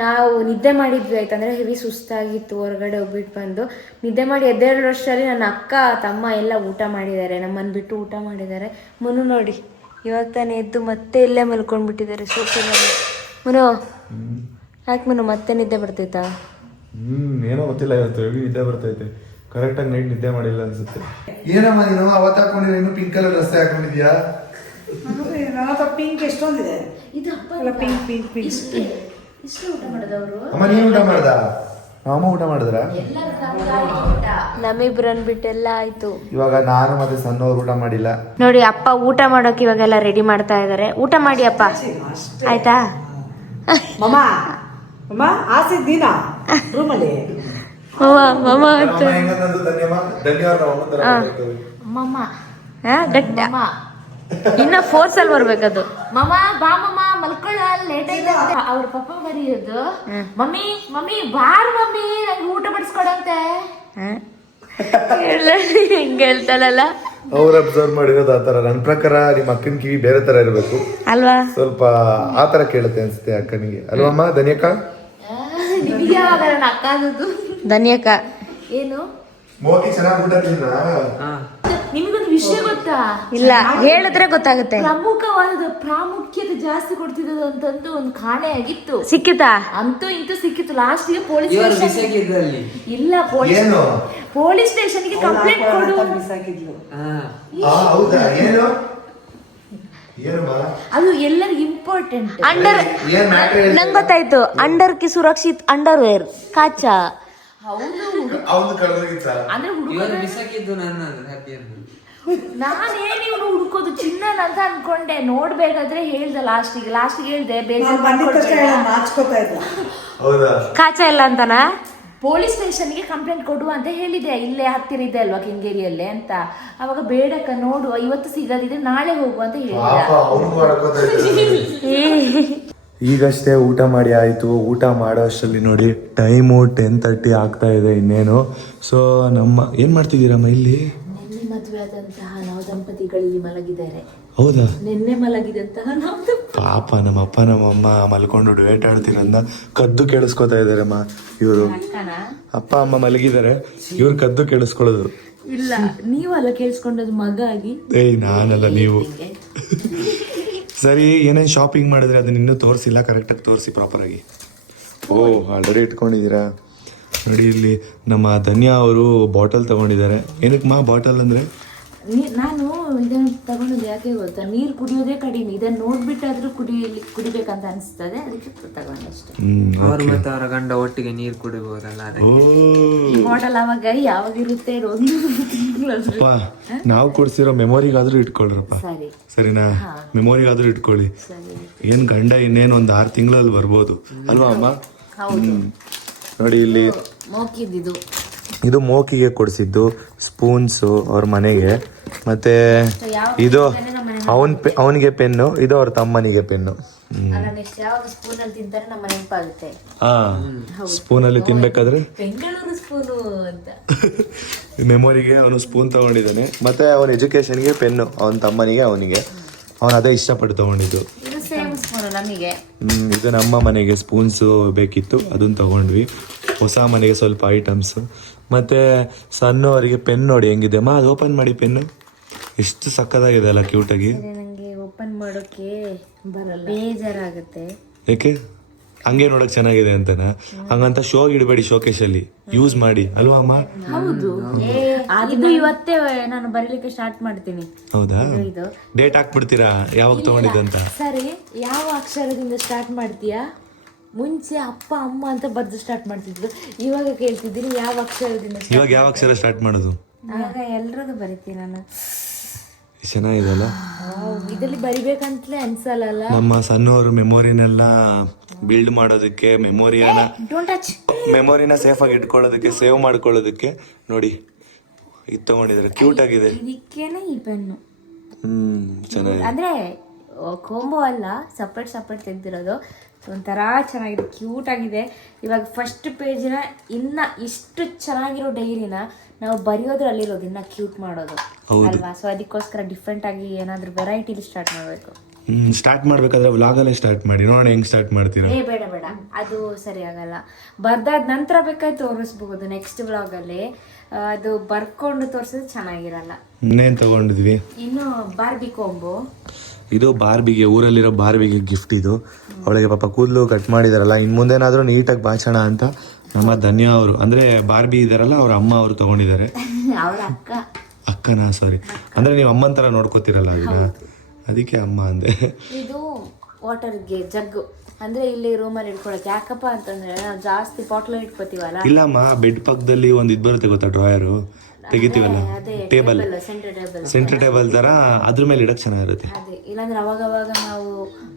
ನಾವು ನಿದ್ದೆ ಮಾಡಿದ್ವಿ, ಆಯ್ತಂದ್ರೆ ಹೆವಿ ಸುಸ್ತಾಗಿತ್ತು. ಹೊರಗಡೆ ಹೋಗ್ಬಿಟ್ಟು ಬಂದು ನಿದ್ದೆ ಮಾಡಿ ಎದ್ದೇಳು ವರ್ಷದಲ್ಲಿ ನನ್ನ ಅಕ್ಕ ತಮ್ಮ ಎಲ್ಲ ಊಟ ಮಾಡಿದ್ದಾರೆ, ನಮ್ಮನ್ನು ಬಿಟ್ಟು ಊಟ ಮಾಡಿದ್ದಾರೆ. ಮುನು ನೋಡಿ, ಇವಾಗ ತಾನೇ ಎದ್ದು ಮತ್ತೆ ಇಲ್ಲೇ ಮಲ್ಕೊಂಡ್ಬಿಟ್ಟಿದ್ದಾರೆ ಸೋಫೆನಲ್ಲಿ. ಮುನು, ಯಾಕೆ ಮುನು ಮತ್ತೆ ನಿದ್ದೆ ಬರ್ತೈತಾ? ಏನೋ ಗೊತ್ತಿಲ್ಲ, ಇವತ್ತು ಹೆವಿ ನಿದ್ದೆ ಬರ್ತೈತೆ. ಕರೆಕ್ಟಾಗಿ ನೈಟ್ ನಿದ್ದೆ ಮಾಡಿಲ್ಲ ಅನ್ಸುತ್ತೆ. ಏನಮ್ಮ ನೀನು ಅವತ್ತು ಹಾಕೊಂಡಿರೋ ಇನ್ನು ಪಿಂಕ್ ಕಲರ್ ಡ್ರೆಸ್ ಹಾಕೊಂಡಿದ್ಯಾ? ನನ್ನ ಹತ್ರ ಪಿಂಕ್ ಎಷ್ಟೊಂದಿದೆ. ಅಲ್ಲ, ಪಿಂಕ್ ಪಿಂಕ್ ಪಿಂಕ್. ಇಷ್ಟು ಊಟ ಮಾಡೋದವರು? ಅಮ್ಮ ನೀನು ಊಟ ಮಾಡ್ದ? ಅಮ್ಮ ಊಟ ಮಾಡಿದ್ರ? ನಮ್ಮಿಬ್ರನ್ ಬಿಟ್ಟೆಲ್ಲ ಆಯ್ತು. ಇವಾಗ ನಾನು ಮತ್ತೆ ಸಣ್ಣವ್ರು ಊಟ ಮಾಡಿಲ್ಲ ನೋಡಿ. ಅಪ್ಪ ಊಟ ಮಾಡೋಕೆ ಇವಾಗೆಲ್ಲ ರೆಡಿ ಮಾಡ್ತಾ ಇದಾರೆ. ಊಟ ಮಾಡಿ ಅಪ್ಪ, ಆಯ್ತಾ? ಮಮ್ಮ ಮಮ್ಮ ಆಸಿದ್ದೀನಾ ರೂಮಲ್ಲಿ? ಮಮ್ಮ ಗಟ್ಟ ಇನ್ನ ಫೋರ್ಸ್ ಅಲ್ಲಿ ಬರ್ಬೇಕದು. ಮಮ್ಮ ಬಾ ಮಮ್ಮ, ಮಲ್ಕೊಳ್ಳ, ಲೇಟ್ ಆಯ್ತು. ಅವ್ರ ಪಪ್ಪ ಬರೆಯೋದು, ಮಮ್ಮಿ ಮಮ್ಮಿ ಬಾರ್ ಮಮ್ಮಿ, ನಂಗೆ ಊಟ ಬಡಿಸ್ಕೊಡಂತೆ. ಹಿಂಗ ಹೇಳ್ತಾಳಲ್ಲ. ಅವ್ರು ಅಬ್ಸರ್ವ್ ಮಾಡಿರೋದು ಆತರ. ನನ್ನ ಪ್ರಕಾರ ನಿಮ್ಮ ಅಕ್ಕನ ಕಿವಿ ಬೇರೆ ತರ ಇರ್ಬೇಕು ಅಲ್ವಾ? ಸ್ವಲ್ಪ ಆತರ ಕೇಳುತ್ತೆ ಅನ್ಸುತ್ತೆ ಅಕ್ಕನಿಗೆ, ಅಲ್ವಮ್ಮ? ಧನ್ಯಕ್ಕ ಧನ್ಯಕ್ಕ ಏನು ಮೋತಿ ಚೆನ್ನಾಗಿ ಊಟ ತಿಂದ್ರ? ನಿಮಗೊಂದು ವಿಷಯ ಗೊತ್ತಾ? ಇಲ್ಲ, ಹೇಳಿದ್ರೆ ಗೊತ್ತಾಗುತ್ತೆ. ಪ್ರಾಮುಖ್ಯತೆ ಜಾಸ್ತಿ ಕೊಡ್ತಿದ್ದು ಅಂತಂದು ಒಂದು ಕಾಣೆ ಆಗಿತ್ತು. ಸಿಕ್ಕಿತಾ? ಅಂತೂ ಇಂತೂ ಸಿಕ್ಕಿತ್ತು. ಲಾಸ್ಟ್ ಗೆ ಪೊಲೀಸ್ ಇಲ್ಲ, ಪೊಲೀಸ್ ಸ್ಟೇಷನ್ಗೆ ಕಂಪ್ಲೇಂಟ್ ಕೊಡು. ಅದು ಎಲ್ಲರಿಗೂ ಇಂಪಾರ್ಟೆಂಟ್. ಅಂಡರ್ ನಂಗೆ ಗೊತ್ತಾಯ್ತು. ಅಂಡರ್ ಕಿ ಸುರಕ್ಷಿತ್ ಅಂಡರ್ವೇರ್ ಕಾಚಾ. ನಾನೇನು ಇವನು ಹುಡ್ಕೋದು ಚಿನ್ನನ ಅಂತ ಅನ್ಕೊಂಡೆ. ನೋಡ್ಬೇಕಾದ್ರೆ ಹೇಳ್ದೆ, ಲಾಸ್ಟಿಗೆ ಹೇಳ್ದೆ ಕಾಚಾ ಇಲ್ಲ ಅಂತಾನ. ಪೊಲೀಸ್ ಸ್ಟೇಷನ್ಗೆ ಕಂಪ್ಲೇಂಟ್ ಕೊಡುವ ಅಂತ ಹೇಳಿದೆ. ಇಲ್ಲೇ ಹತ್ತಿರ ಇದೆ ಅಲ್ವಾ, ಕೆಂಗೇರಿಯಲ್ಲೇ ಅಂತ. ಅವಾಗ ಬೇಡಕ್ಕ ನೋಡುವ, ಇವತ್ತು ಸಿಗದಿದ್ರೆ ನಾಳೆ ಹೋಗುವ ಅಂತ ಹೇಳಿದ. ಈಗಷ್ಟೇ ಊಟ ಮಾಡಿ ಆಯಿತು. ಊಟ ಮಾಡೋ ಅಷ್ಟರಲ್ಲಿ ನೋಡಿ ಟೈಮು 10:30 ಆಗ್ತಾ ಇದೆ ಇನ್ನೇನು. ಸೊ ಏನು ಮಾಡ್ತಿದ್ದೀರಮ್ಮ ಇಲ್ಲಿ? ನಿನ್ನೆ ಮದುವೆ ಆದಂತಹ ನವದಂಪತಿಗಳಲ್ಲಿ ಮಲಗಿದ್ದಾರೆ. ಹೌದಾ? ನಿನ್ನೆ ಮಲಗಿದಂತಹ ಪಾಪ ನಮ್ಮ ಅಪ್ಪ ನಮ್ಮಮ್ಮ ಮಲ್ಕೊಂಡು ವೇಟ್ ಆಡ್ತಿರೋದನ್ನ ಕದ್ದು ಕೇಳಿಸ್ಕೊತಾ ಇದಾರಮ್ಮ. ಇವರು ಅಪ್ಪ ಅಮ್ಮ ಮಲಗಿದ್ದಾರೆ, ಇವ್ರು ಕದ್ದು ಕೇಳಿಸ್ಕೊಳ್ಳೋದು. ಇಲ್ಲ, ನೀವಲ್ಲ ಕೇಳಿಸ್ಕೊಂಡದ್ದು ಮಗ ಆಗಿ. ನಾನಲ್ಲ, ನೀವು. ಸರಿ, ಏನೇನು ಶಾಪಿಂಗ್ ಮಾಡಿದ್ರೆ ಅದನ್ನ ಇನ್ನೂ ತೋರಿಸಿಲ್ಲ, ಕರೆಕ್ಟಾಗಿ ತೋರಿಸಿ ಪ್ರಾಪರಾಗಿ. ಆಲ್ರೆಡಿ ಇಟ್ಕೊಂಡಿದ್ದೀರಾ ನೋಡಿ. ಇಲ್ಲಿ ನಮ್ಮ ಧನ್ಯ ಅವರು ಬಾಟಲ್ ತಗೊಂಡಿದ್ದಾರೆ. ಏನಕ್ಕೆ ಮಾ ಬಾಟಲ್ ಅಂದ್ರೆ? ನಾನು ಇದನ್ನು ತಗೊಂಡಿದ್ದು ಯಾಕೆ ಗೊತ್ತಾ, ನೀರು ಕುಡಿಯೋದೇ ಕಡಿಮೆ. ಇದನ್ನು ನೋಡ್ಬಿಟ್ಟಾದ್ರೂ ಕುಡಿಬೇಕಂತ ಅನಿಸ್ತದೆ, ಅದಕ್ಕೆ ತಗೊಂಡಷ್ಟೇ. ಅವರು ಮತ್ತೆ ಅವರ ಗಂಡ ಒಟ್ಟಿಗೆ ನೀರು ಕುಡಿಬಹುದಲ್ಲ. ಈ ಬಾಟಲ್ ಯಾವಾಗ ಇರುತ್ತೆ? ನಾವು ಕೊಡ್ಸಿರೋ ಮೆಮೊರಿಗಾದ್ರೂ ಇಟ್ಕೊಳ್ರಪ್ಪ, ಸರಿನಾ? ಮೆಮೊರಿಗಾದ್ರೂ ಇಟ್ಕೊಳ್ಳಿ. ಏನ್ ಗಂಡ ಇನ್ನೇನು ಒಂದು 6 ತಿಂಗಳಲ್ಲಿ ಬರ್ಬೋದು ಅಲ್ವಾ ಅಮ್ಮ? ನೋಡಿ, ಇಲ್ಲಿ ಇದು ಮೋಕಿಗೆ ಕೊಡಿಸಿದ್ದು ಸ್ಪೂನ್ಸು ಅವ್ರ ಮನೆಗೆ. ಮತ್ತೆ ಇದು ಅವನಿಗೆ ಪೆನ್ನು, ಇದು ಅವ್ರ ತಮ್ಮನಿಗೆ ಪೆನ್ನು. ಸ್ಪೂನಲ್ಲಿ ತಿನ್ಬೇಕಾದ್ರೆ ಮೆಮೊರಿಗೆ ಅವನು ಸ್ಪೂನ್ ತಗೊಂಡಿದ್ದಾನೆ. ಮತ್ತೆ ಅವನ ಎಜುಕೇಶನ್ಗೆ ಪೆನ್ನು, ಅವನ ತಮ್ಮನಿಗೆ ಅವನಿಗೆ. ಅವನು ಅದೇ ಇಷ್ಟಪಟ್ಟು ತಗೊಂಡಿದ್ದು. ಇದು ನಮ್ಮ ಮನೆಗೆ ಸ್ಪೂನ್ಸು ಬೇಕಿತ್ತು, ಅದನ್ನ ತಗೊಂಡ್ವಿ. ಹೊಸ ಮನೆಗೆ ಸ್ವಲ್ಪ ಐಟಮ್ಸ್. ಮತ್ತೆ ಸಣ್ಣವರಿಗೆ ಪೆನ್ ನೋಡಿ ಹೆಂಗಿದೆ ಅಮ್ಮ, ಅದು ಓಪನ್ ಮಾಡಿ. ಪೆನ್ನು ಎಷ್ಟು ಸಕ್ಕದಾಗಿದೆ ಅಲ್ಲ, ಕ್ಯೂಟಾಗಿ. ನನಗೆ ಓಪನ್ ಮಾಡೋಕೆ ಬರಲ್ಲ, ಬೇಜಾರಾಗುತ್ತೆ. ಯಾಕೆ? ಹಂಗೆ ನೋಡಕ್ ಚೆನ್ನಾಗಿದೆ ಅಂತನಾ? ಹಂಗಂತ ಶೋಗ್ ಇಡಬೇಡಿ, ಶೋಕೇಶ್ ಅಲ್ಲಿ ಯೂಸ್ ಮಾಡಿ ಅಲ್ವಾ ಅಮ್ಮ? ಹೌದು, ಇದು ಇವತ್ತೇ ನಾನು ಬರೀಲಿಕ್ಕೆ ಸ್ಟಾರ್ಟ್ ಮಾಡ್ತೀನಿ. ಹೌದಾ? ಇದು ಡೇಟ್ ಹಾಕ್ಬಿಡ್ತೀರಾ ಯಾವಾಗ ತಗೊಂಡಿದ್ದಂತ? ಸರಿ, ಯಾವ ಅಕ್ಷರದಿಂದ ಸ್ಟಾರ್ಟ್ ಮಾಡ್ತೀಯಾ? ಮುಂಚೆ ಅಪ್ಪ ಅಮ್ಮ ಅಂತ ಬದ್ದು ಸ್ಟಾರ್ಟ್ ಮಾಡ್ತಿದ್ರು, ಇವಾಗ ಕೇಳ್ತಿದ್ದೀನಿ ಯಾವ ಅಕ್ಷರದಿಂದ. ಇವಾಗ ಯಾವ ಅಕ್ಷರ ಸ್ಟಾರ್ಟ್ ಮಾಡೋದು? ಆಗ ಎಲ್ಲರದ್ದು ಬರಿತೀನಿ ನಾನು. ಚೆನ್ನಾಗಿದೆಲ್ಲ. ಇದರಲ್ಲಿ ಬರಿಬೇಕಂತಲೇ ಅನ್ಸಲ್ಲ. ನಮ್ಮ ಸಣ್ಣವರು ಮೆಮೊರಿನೆಲ್ಲ ಬಿಲ್ಡ್ ಮಾಡೋದಕ್ಕೆ, ಮೆಮೊರಿನ ಸೇಫ್ ಆಗಿ ಇಟ್ಕೊಳ್ಳೋದಕ್ಕೆ, ಸೇವ್ ಮಾಡ್ಕೊಳ್ಳೋದಕ್ಕೆ ನೋಡಿ ಇದು ತಗೊಂಡಿದ್ದಾರೆ. ಕ್ಯೂಟ್ ಆಗಿದೆ. ಇದಕ್ಕೇನೆ ಈ ಪೆನ್ನು. ಚೆನ್ನಾಗಿದೆ. ಅಂದ್ರೆ ಕೋಂಬೋ ಅಲ್ಲ, ಸಪ್ರೇಟ್ ತೆಗ್ದಿರೋದು. ಒಂಥರ ಚೆನ್ನಾಗಿದೆ, ಕ್ಯೂಟ್ ಆಗಿದೆ. ಇವಾಗ ಫಸ್ಟ್ ಪೇಜಿನ ಇನ್ನ ಇಷ್ಟು ಚೆನ್ನಾಗಿರೋ ಡೈರಿನ ನಾವು ಬರೆಯೋದ್ರಲ್ಲಿರೋದು ಇನ್ನ ಕ್ಯೂಟ್ ಮಾಡೋದು ಅಲ್ವಾ? ಸೊ ಅದಕ್ಕೋಸ್ಕರ ಡಿಫ್ರೆಂಟ್ ಆಗಿ ಏನಾದ್ರು ವೆರೈಟಿಲಿ ಸ್ಟಾರ್ಟ್ ಮಾಡಬೇಕು. ಸ್ಟಾರ್ಟ್ ಮಾಡ್ಬೇಕಾದ್ರೆ ವ್ಲಾಗಲ್ಲೇ ಸ್ಟಾರ್ಟ್ ಮಾಡಿ, ನೋಡೋಣ ಹೆಂಗ್ ಸ್ಟಾರ್ಟ್ ಮಾಡ್ತೀರಾ. ಬೇಡ, ಅದು ಸರಿ ಆಗಲ್ಲ. ಬರ್ದಾದ ನಂತರ ಬೇಕಾದ್ರೆ ತೋರಿಸ್ಬಹುದು ನೆಕ್ಸ್ಟ್ ವ್ಲಾಗಲ್ಲಿ. ಅದು ಬರ್ಕೊಂಡು ತೋರಿಸಿದ್ರೆ ಚೆನ್ನಾಗಿರಲ್ಲ. ಇನ್ನೇನ್ ತಗೊಂಡಿದ್ವಿ? ಇನ್ನು ಬಾರ್ಬಿ ಕೊಂಬು. ಇದು ಬಾರ್ಬಿಗೆ, ಊರಲ್ಲಿರೋ ಬಾರ್ಬಿಗೆ ಗಿಫ್ಟ್ ಇದು. ಅವಳಿಗೆ ಪಾಪ ಕೂದಲು ಕಟ್ ಮಾಡಿದಾರಲ್ಲ, ಇನ್ ಮುಂದೇನಾದ್ರೂ ನೀಟಾಗಿ ಬಾಚೋಣ ಅಂತ ನಮ್ಮ ಧನ್ಯ ಅವರು, ಅಂದ್ರೆ ಬಾರ್ಬಿ ಇದಾರಲ್ಲ ಅವ್ರ ಅಮ್ಮ ಅವರು ತಗೊಂಡಿದ್ದಾರೆ. ಅವರ ಅಕ್ಕನಾ? ಸಾರಿ, ಅಂದ್ರೆ ನೀವು ಅಮ್ಮನ ತರ ನೋಡ್ಕೋತಿರಲ್ಲ ಅದನ್ನ, ಅದಕ್ಕೆ ಅಮ್ಮ ಅಂದೆ. ಇದು ವಾಟರ್ಗೆ ಜಗ್ಗು, ಅಂದ್ರೆ ಇಲ್ಲಿ ರೂಮಲ್ಲಿ ಇಟ್ಕೊಳಕ್ಕೆ. ಯಾಕಪ್ಪ ಅಂತಂದ್ರೆ ನಾವು ಜಾಸ್ತಿ ಬಾಟ್ಲ್ ಇಟ್ಕೋತೀವಲ್ಲ. ಇಲ್ಲಮ್ಮ, ಬೆಡ್ ಪಕ್ಕದಲ್ಲಿ ಒಂದ್ ಇದ್ ಬರುತ್ತೆ ಗೊತ್ತಾ, ಡ್ರಾಯರು ತೆಗಿತೀವಲ್ಲ, ಟೇಬಲ್, ಸೆಂಟರ್ ಟೇಬಲ್ ತರ, ಅದ್ರ ಮೇಲೆ ಇಡಕ್ ಚೆನ್ನಾಗಿರುತ್ತೆ. ಅದೇ, ಇಲ್ಲಾಂದ್ರೆ ಅವಾಗ ನಾವು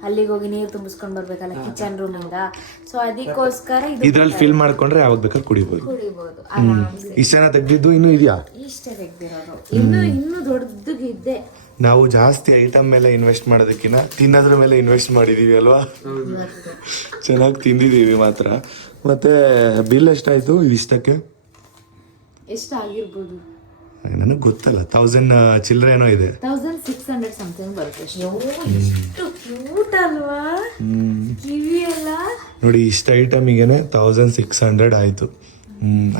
ಅಲ್ಲಿಗೆ ಹೋಗಿ ನೀರು ತುಂಬಿಸ್ಕೊಂಡ್ ಬರ್ಬೇಕಲ್ಲ ಕಿಚನ್ ರೂಮ್ ಇಂದ. ಸೊ ಅದಕ್ಕೋಸ್ಕರ ಇದ್ರಲ್ಲಿ ಫಿಲ್ ಮಾಡ್ಕೊಂಡ್ರೆ ಯಾವಾಗ ಬೇಕಾದ್ರೆ ಕುಡಿಬಹುದು. ಇಷ್ಟ ಜನ ತೆಗ್ದಿದ್ದು ಇನ್ನೂ ಇದೆಯಾ? ಇಷ್ಟೇ ತೆಗ್ದಿರೋದು, ಇನ್ನೂ ದೊಡ್ಡದಿದ್ದೆ. ನಾವು ಜಾಸ್ತಿ ಐಟಮ್ ಮೇಲೆ ಇನ್ವೆಸ್ಟ್ ಮಾಡೋದಕ್ಕಿಂತ ತಿನ್ನೋದ್ರ ಮೇಲೆ ಇನ್ವೆಸ್ಟ್ ಮಾಡಿದೀವಿ ಅಲ್ವಾ? ಚೆನ್ನಾಗಿ ತಿಂದಿದೀವಿ ಮಾತ್ರ. ಮತ್ತೆ ಬಿಲ್ ಎಷ್ಟಾಯ್ತು ಇಷ್ಟಕ್ಕೆ? ಎಷ್ಟಾಗಿರ್ಬೋದು ನನಗೆ ಗೊತ್ತಲ್ಲ, 1000 ಚಿಲ್ಲರೆ ಏನೋ ಇದೆ. 1600 ಸಮಥಿಂಗ್ ಬರುತ್ತೆ. ಎಷ್ಟು ಕ್ಯೂಟ್ ಅಲ್ವಾ ಕಿವಿ ಎಲ್ಲ. ನೋಡಿ, ಇಷ್ಟ ಐಟಮಿಗೆನೆ 1600 ಆಯ್ತು.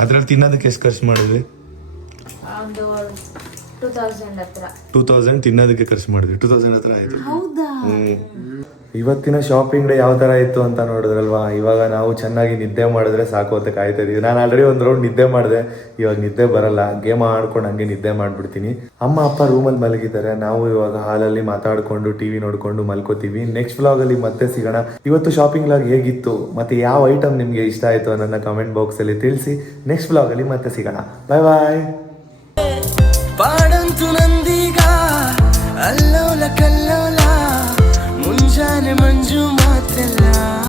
ಅದ್ರಲ್ಲಿ ತಿನ್ನೋದಕ್ಕೆ ಎಷ್ಟು ಖರ್ಚು ಮಾಡಿದ್ವಿ? ಒಂದು 2000 ಹತ್ರ. 2000 ತಿನ್ನೋದಕ್ಕೆ ಖರ್ಚು ಮಾಡಿದ್ವಿ. 2000 ಹತ್ರ ಆಯ್ತು. ಹೌದಾ? ಇವತ್ತಿನ ಶಾಪಿಂಗ್ ಡೇ ಯಾವ ತರ ಇತ್ತು ಅಂತ ನೋಡಿದ್ರಲ್ವಾ? ಇವಾಗ ನಾವು ಚೆನ್ನಾಗಿ ನಿದ್ದೆ ಮಾಡಿದ್ರೆ ಸಾಕು ಅಂತ ಕಾಯ್ತಾ ಇದೀವಿ. ನಾನು ಆಲ್ರೆಡಿ ಒಂದು ರೌಂಡ್ ನಿದ್ದೆ ಮಾಡಿದೆ, ಇವಾಗ ನಿದ್ದೆ ಬರಲ್ಲ. ಗೇಮ್ ಆಡ್ಕೊಂಡು ಹಂಗೆ ನಿದ್ದೆ ಮಾಡ್ಬಿಡ್ತೀನಿ. ಅಮ್ಮ ಅಪ್ಪ ರೂಮಲ್ಲಿ ಮಲಗಿದ್ದಾರೆ, ನಾವು ಇವಾಗ ಹಾಲಲ್ಲಿ ಮಾತಾಡ್ಕೊಂಡು ಟಿವಿ ನೋಡ್ಕೊಂಡು ಮಲ್ಕೋತೀವಿ. ನೆಕ್ಸ್ಟ್ ವ್ಲಾಗ್ ಅಲ್ಲಿ ಮತ್ತೆ ಸಿಗೋಣ. ಇವತ್ತು ಶಾಪಿಂಗ್ ವ್ಲಾಗ್ ಹೇಗಿತ್ತು ಮತ್ತೆ ಯಾವ ಐಟಮ್ ನಿಮ್ಗೆ ಇಷ್ಟ ಆಯ್ತು ನನ್ನ ಕಮೆಂಟ್ ಬಾಕ್ಸ್ ಅಲ್ಲಿ ತಿಳಿಸಿ. ನೆಕ್ಸ್ಟ್ ವ್ಲಾಗ್ ಅಲ್ಲಿ ಮತ್ತೆ ಸಿಗೋಣ. ಬಾಯ್ ಬಾಯ್. ಪಾಡಂತು ನಂದೀಗ ಅಲ್ಲೋಲ ಕಲ್ಲೋಲ ಮುಂಜಾನೆ ಮಂಜು ಮಾತೆಲ್ಲ